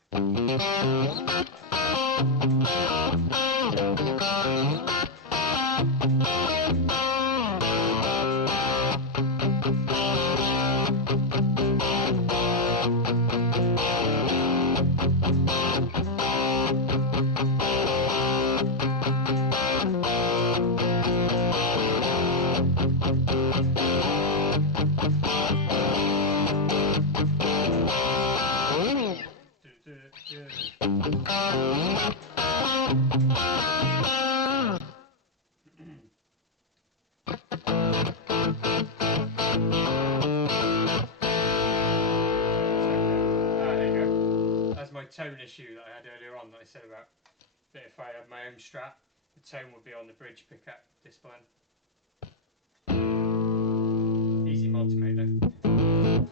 Tone issue that I had earlier on that I said about that if I had my own Strat, the tone would be on the bridge pickup display. Easy mod to make though.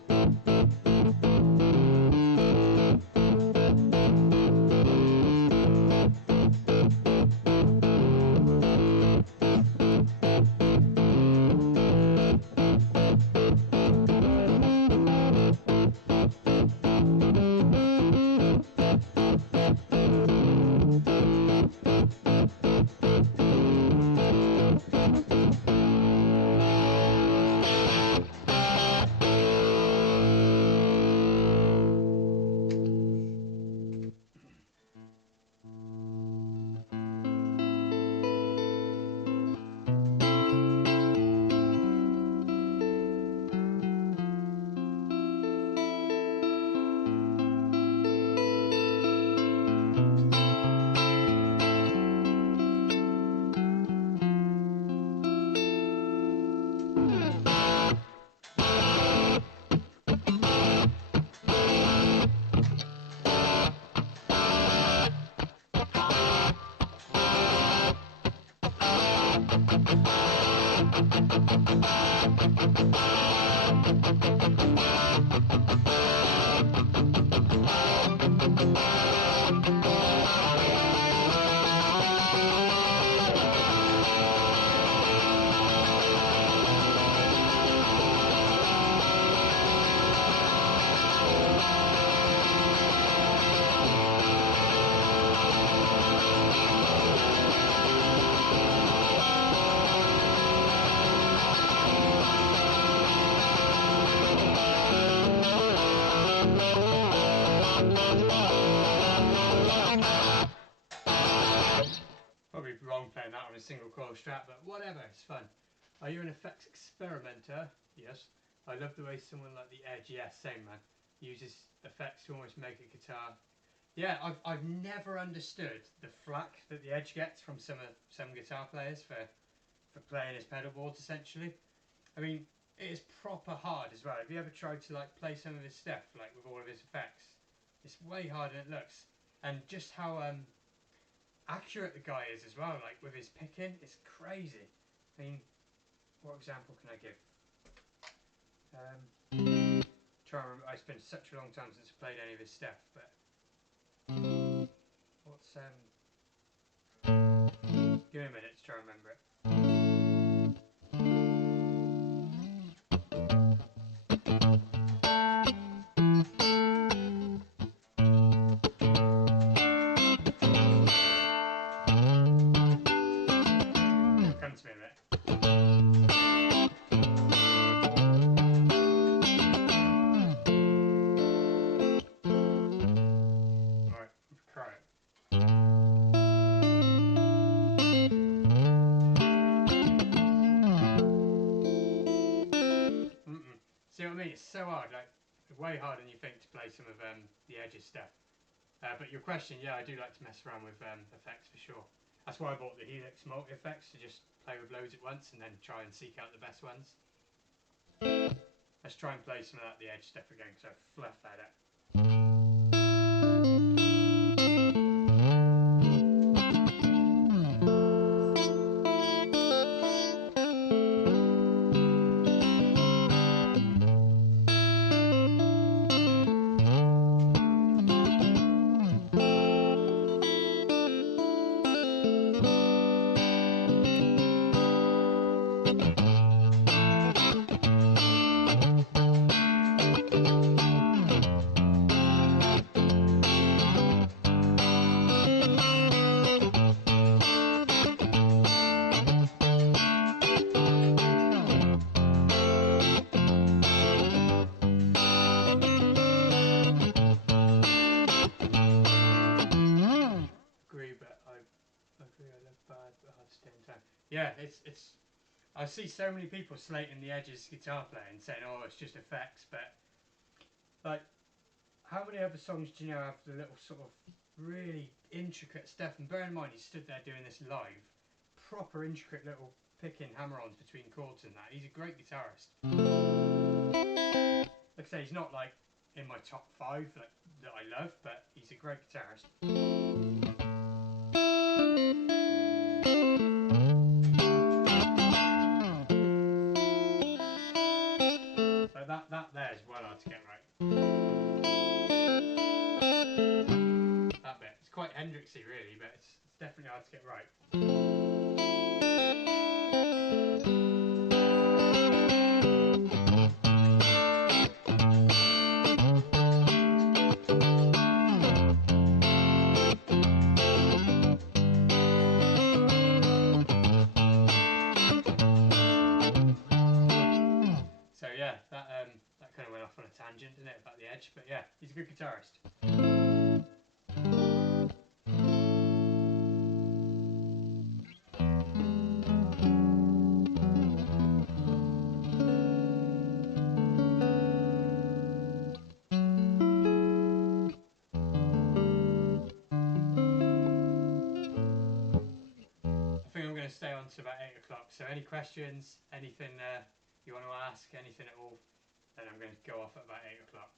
Probably wrong playing that on a single coil strat, but whatever, it's fun. Are you an effects experimenter? Yes. I love the way someone like the Edge, yes, same man, uses effects to almost make a guitar. Yeah, I've never understood the flack that the Edge gets from some guitar players for playing his pedal boards essentially. I mean, it is proper hard as well. Have you ever tried to like play some of his stuff like with all of his effects? It's way harder than it looks. And just how accurate the guy is as well, like with his picking, it's crazy. I mean, what example can I give? Try and remember, it's been such a long time since I played any of his stuff, but what's give me a minute to try and remember it. Come to me a minute. Alright, try it. See what I mean? It's so hard, like way harder than you think to play some of the Edge's stuff. But your question, yeah, I do like to mess around with effects for sure. That's why I bought the Helix multi effects, to just play with loads at once and then try and seek out the best ones. Let's try and play some of the Edge stuff again, because I fluffed that up. Yeah, it's. I see so many people slating the Edge's guitar playing, saying, "Oh, it's just effects," but like, how many other songs do you know have the little sort of really intricate stuff? And bear in mind, he stood there doing this live, proper intricate little picking hammer-ons between chords and that. He's a great guitarist. Like I say, he's not like in my top 5 like, that I love, but he's a great guitarist. That there is well That bit. It's quite Hendrixy really, but it's definitely hard to get right. So yeah, that kind of went off on a tangent, didn't it, about the Edge? But yeah, he's a good guitarist. I think I'm going to stay on to about 8 o'clock. So any questions, anything you want to ask, anything at all, then I'm going to go off at about 8 o'clock.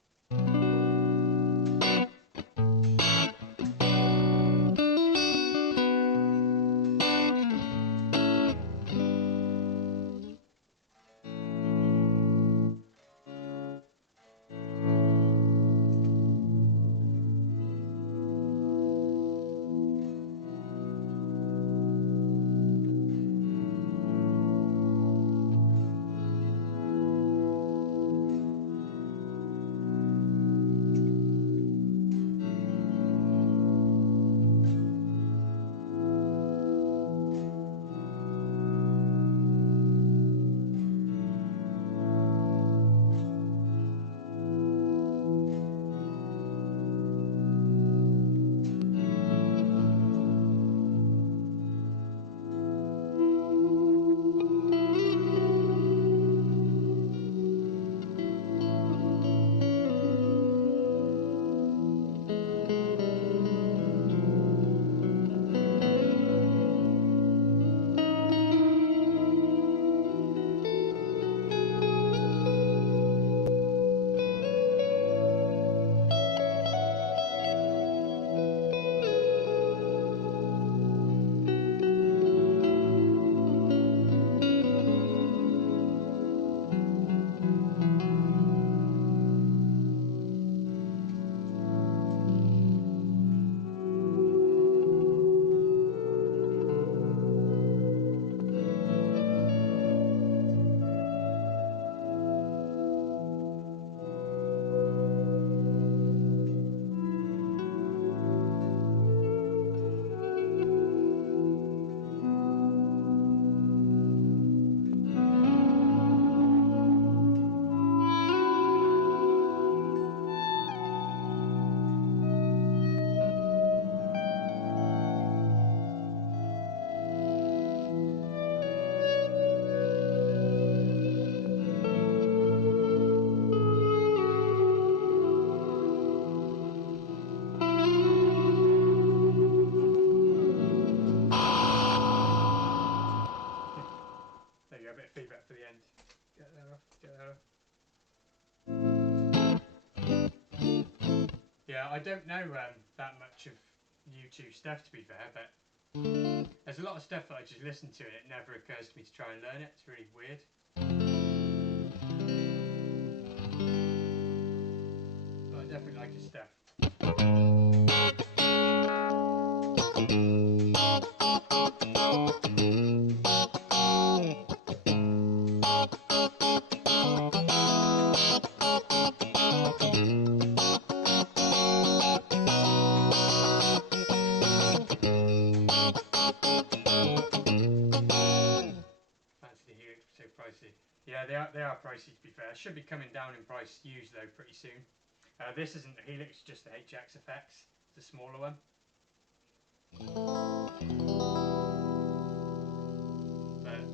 Feedback for the end. Get that off. Yeah, I don't know that much of YouTube stuff, to be fair, but there's a lot of stuff that I just listen to and it never occurs to me to try and learn it. It's really weird. But I definitely like his stuff. Yeah, they are pricey, to be fair. Should be coming down in price used though pretty soon. This isn't the Helix, just the HX effects. It's a smaller one. But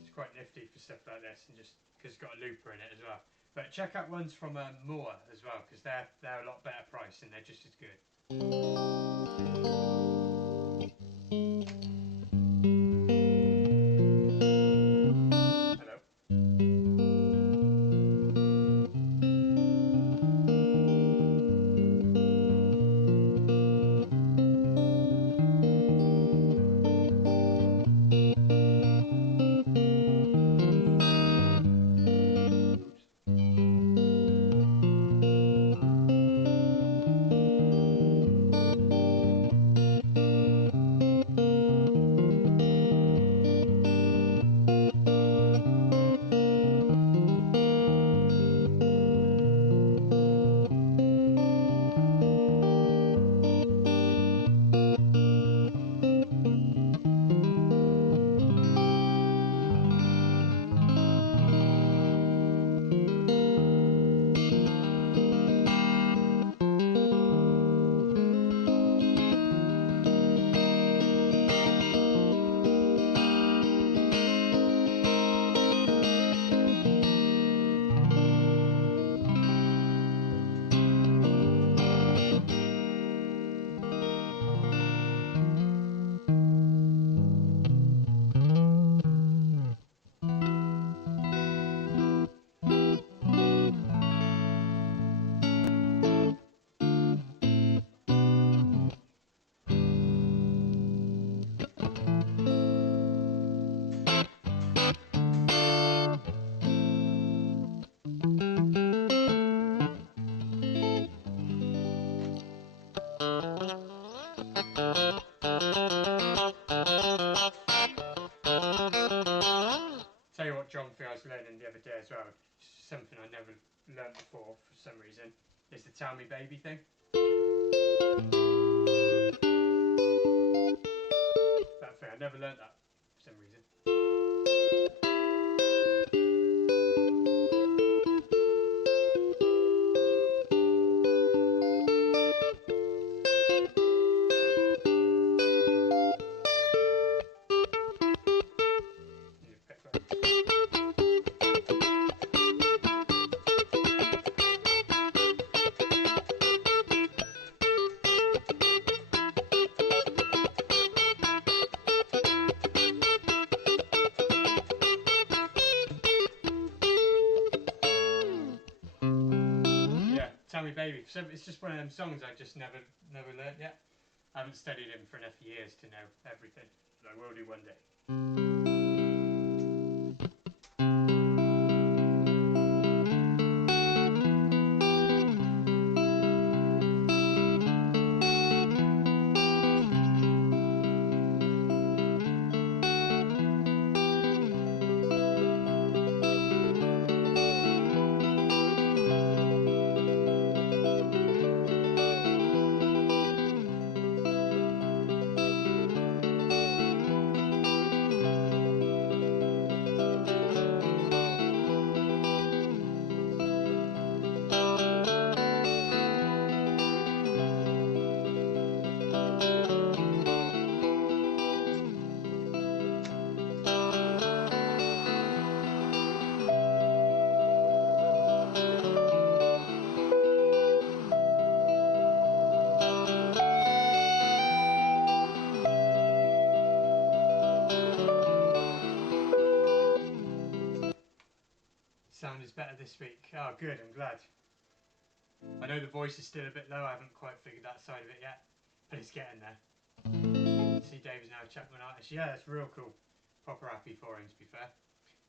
it's quite nifty for stuff like this, and just because it's got a looper in it as well. But check out ones from Moore as well, because they're a lot better price and they're just as good. learned before for some reason is the Tell Me Baby thing. That thing, I never learned that for some reason. Tell Me Baby. So it's just one of them songs I just never learnt yet. I haven't studied him for enough years to know everything, but I will do one day. Sound is better this week. Oh good, I'm glad. I know the voice is still a bit low, I haven't quite figured that side of it yet, but it's getting there. See, Dave's now a Chapman artist. Yeah, that's real cool. Proper happy for him, to be fair.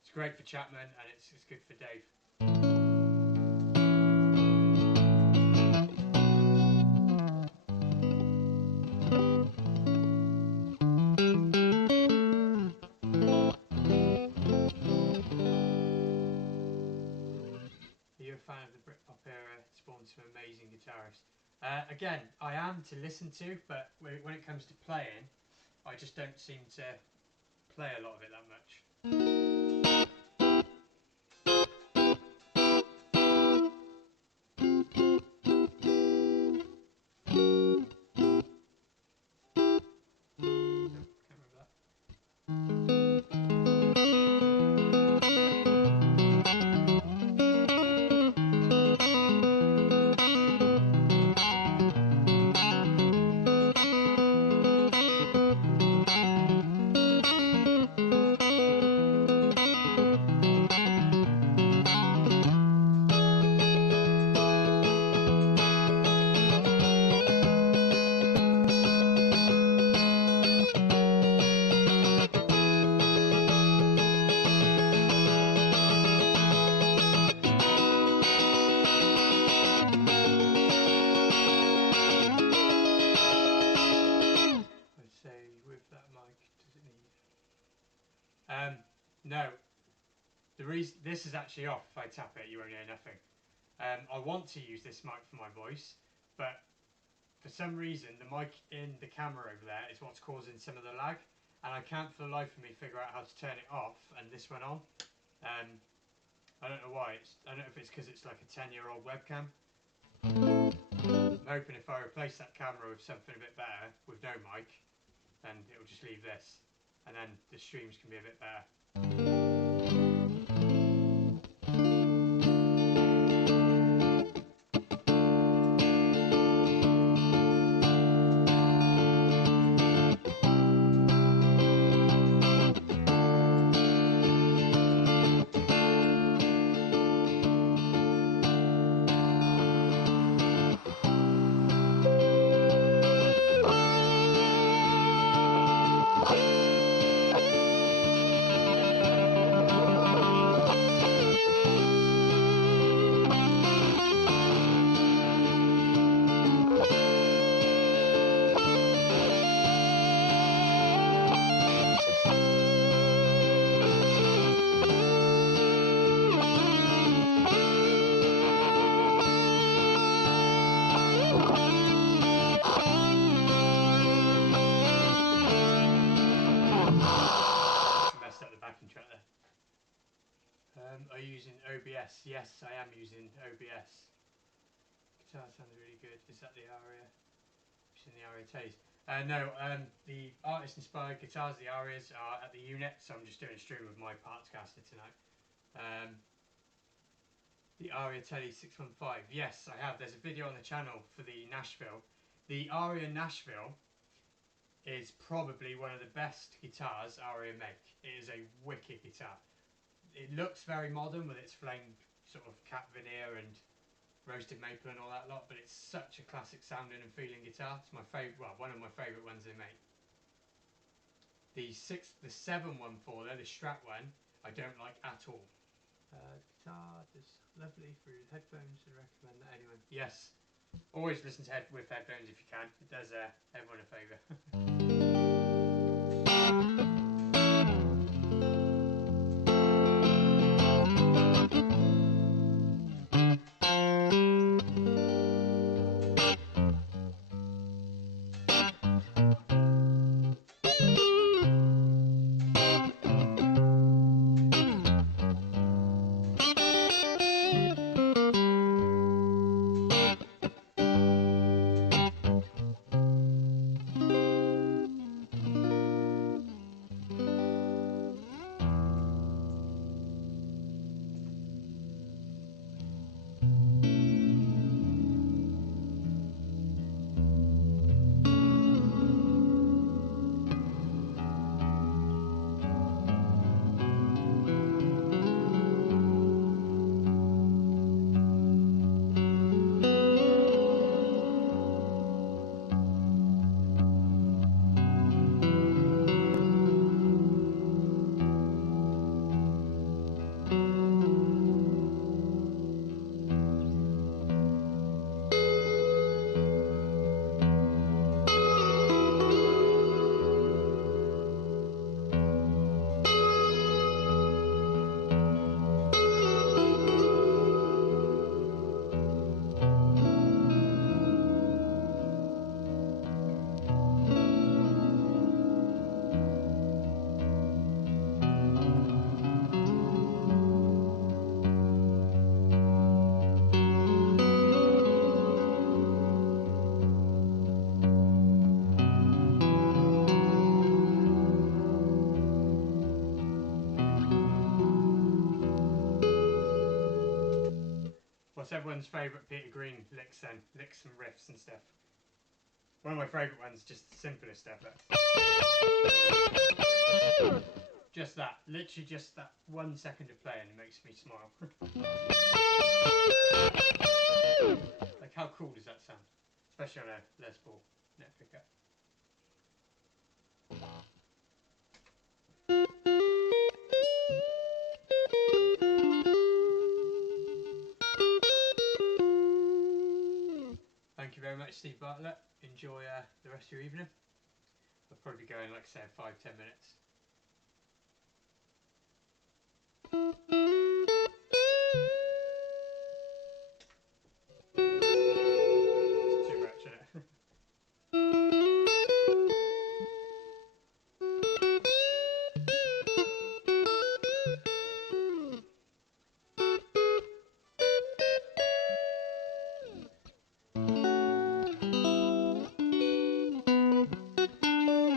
It's great for Chapman and it's good for Dave. Some amazing guitarists. Again, I am to listen to, but when it comes to playing, I just don't seem to play a lot of it that much. No, the reason this is actually off. If I tap it, you won't hear nothing. I want to use this mic for my voice, but for some reason the mic in the camera over there is what's causing some of the lag, and I can't for the life of me figure out how to turn it off. And this went on. I don't know why. I don't know if it's because it's like a 10-year-old webcam. I'm hoping if I replace that camera with something a bit better with no mic, then it'll just leave this, and then the streams can be a bit better. OBS. Yes, I am using OBS. Guitar sounds really good. Is that the aria? Using the aria taste. No, the artist-inspired guitars, the arias, are at the unit, so I'm just doing a stream with my Partscaster tonight. The Aria Telly 615. Yes, I have. There's a video on the channel for the Nashville. The Aria Nashville is probably one of the best guitars Aria make. It is a wicked guitar. It looks very modern with its flame sort of cat veneer and roasted maple and all that lot, but it's such a classic sounding and feeling guitar. It's my favourite, well, one of my favourite ones they make. The 714 there, the Strat one, I don't like at all. Guitar is lovely for headphones. I recommend that anyway. Yes, always listen to with headphones if you can. It does everyone a favour. What's everyone's favourite Peter Green licks then? Licks and riffs and stuff. One of my favourite ones, just the simplest stuff. Just that, literally just that 1 second of playing, it makes me smile. Like, how cool does that sound? Especially on a Les Paul neck pickup. Thank you very much, Steve Bartlett. Enjoy the rest of your evening. I'll probably be going, like I said, 5-10 minutes. It's too much, isn't it?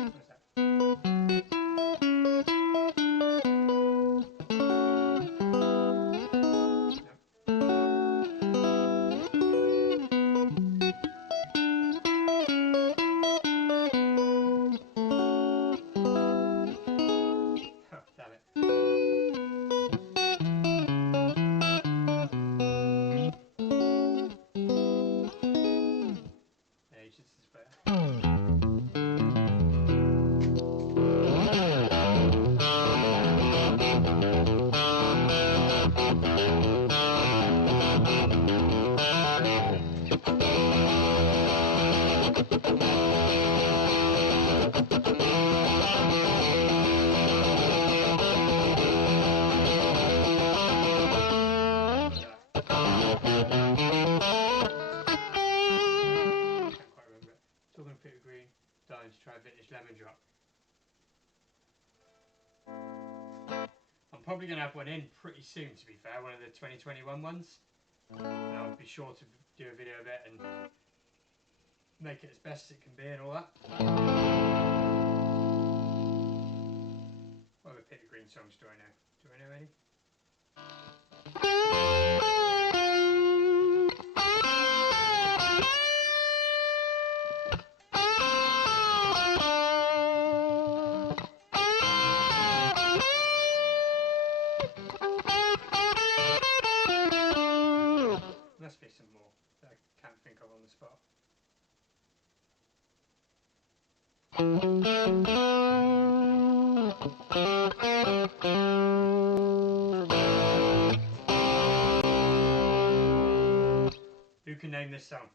What's that? probably going to have one in pretty soon, to be fair, one of the 2021 ones. And I'll be sure to do a video of it and make it as best as it can be and all that. What other Peter Green songs do I know? Do I know any? Must be some more that I can't think of on the spot. Who can name this song?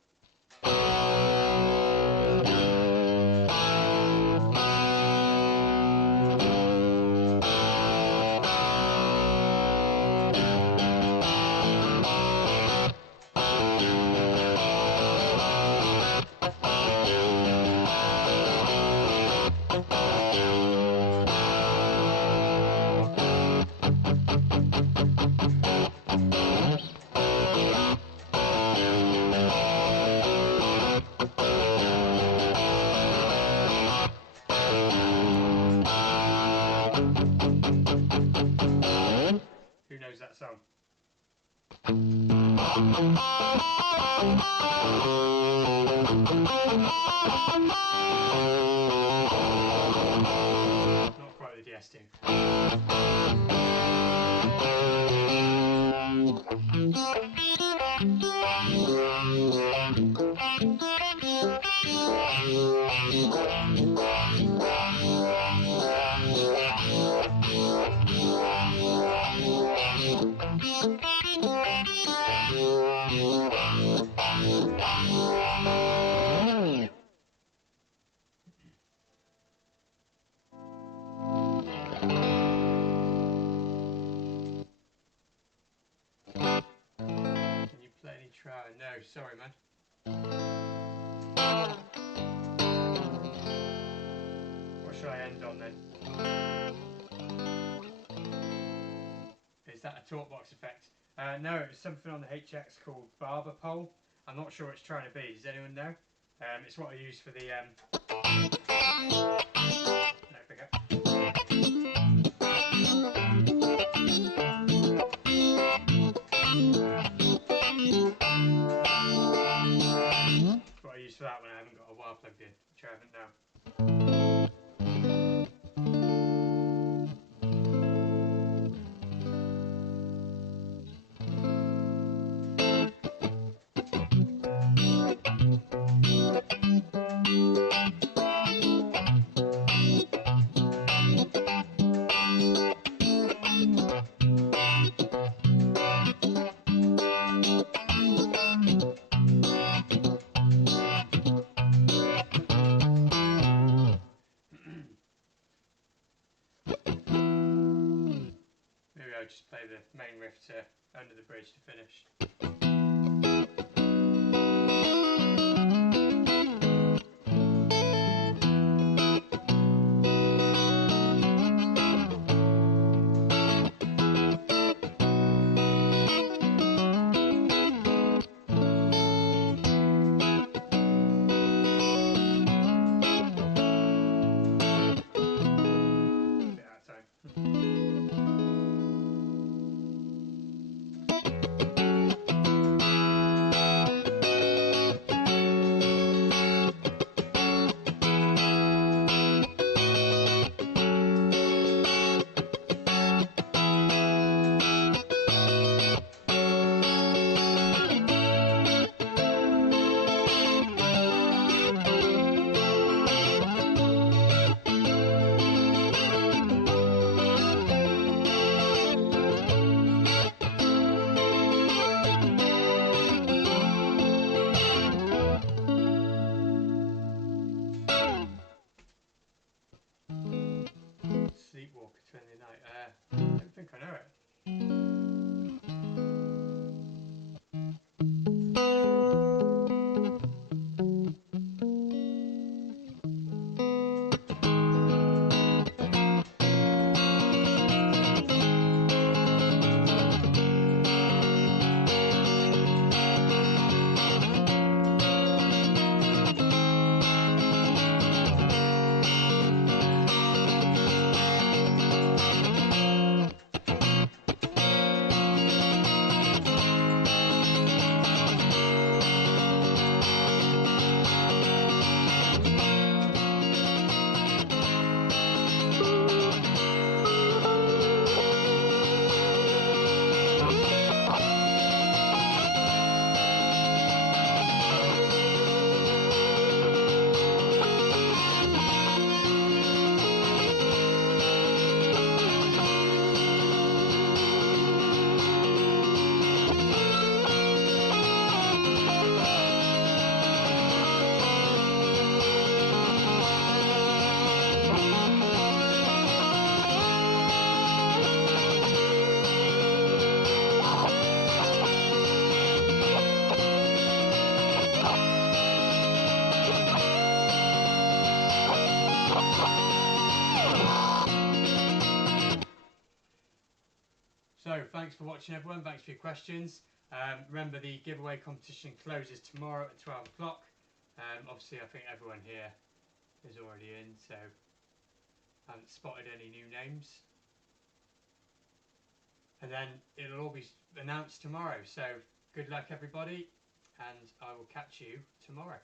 Who knows that song? Not quite the DS tune. No, sorry man. What should I end on then? Is that a talkbox effect? No, it was something on the HX called Barber Pole. I'm not sure what it's trying to be. Does anyone know? It's what I use for the no, forget. What I use for that when I haven't got a wire plugged in, which I haven't now. I'll just play the main riff to Under the Bridge to finish. for watching, everyone. Thanks for your questions. Remember, the giveaway competition closes tomorrow at 12 o'clock. Obviously, I think everyone here is already in, so I haven't spotted any new names. And then it'll all be announced tomorrow. So good luck, everybody, and I will catch you tomorrow.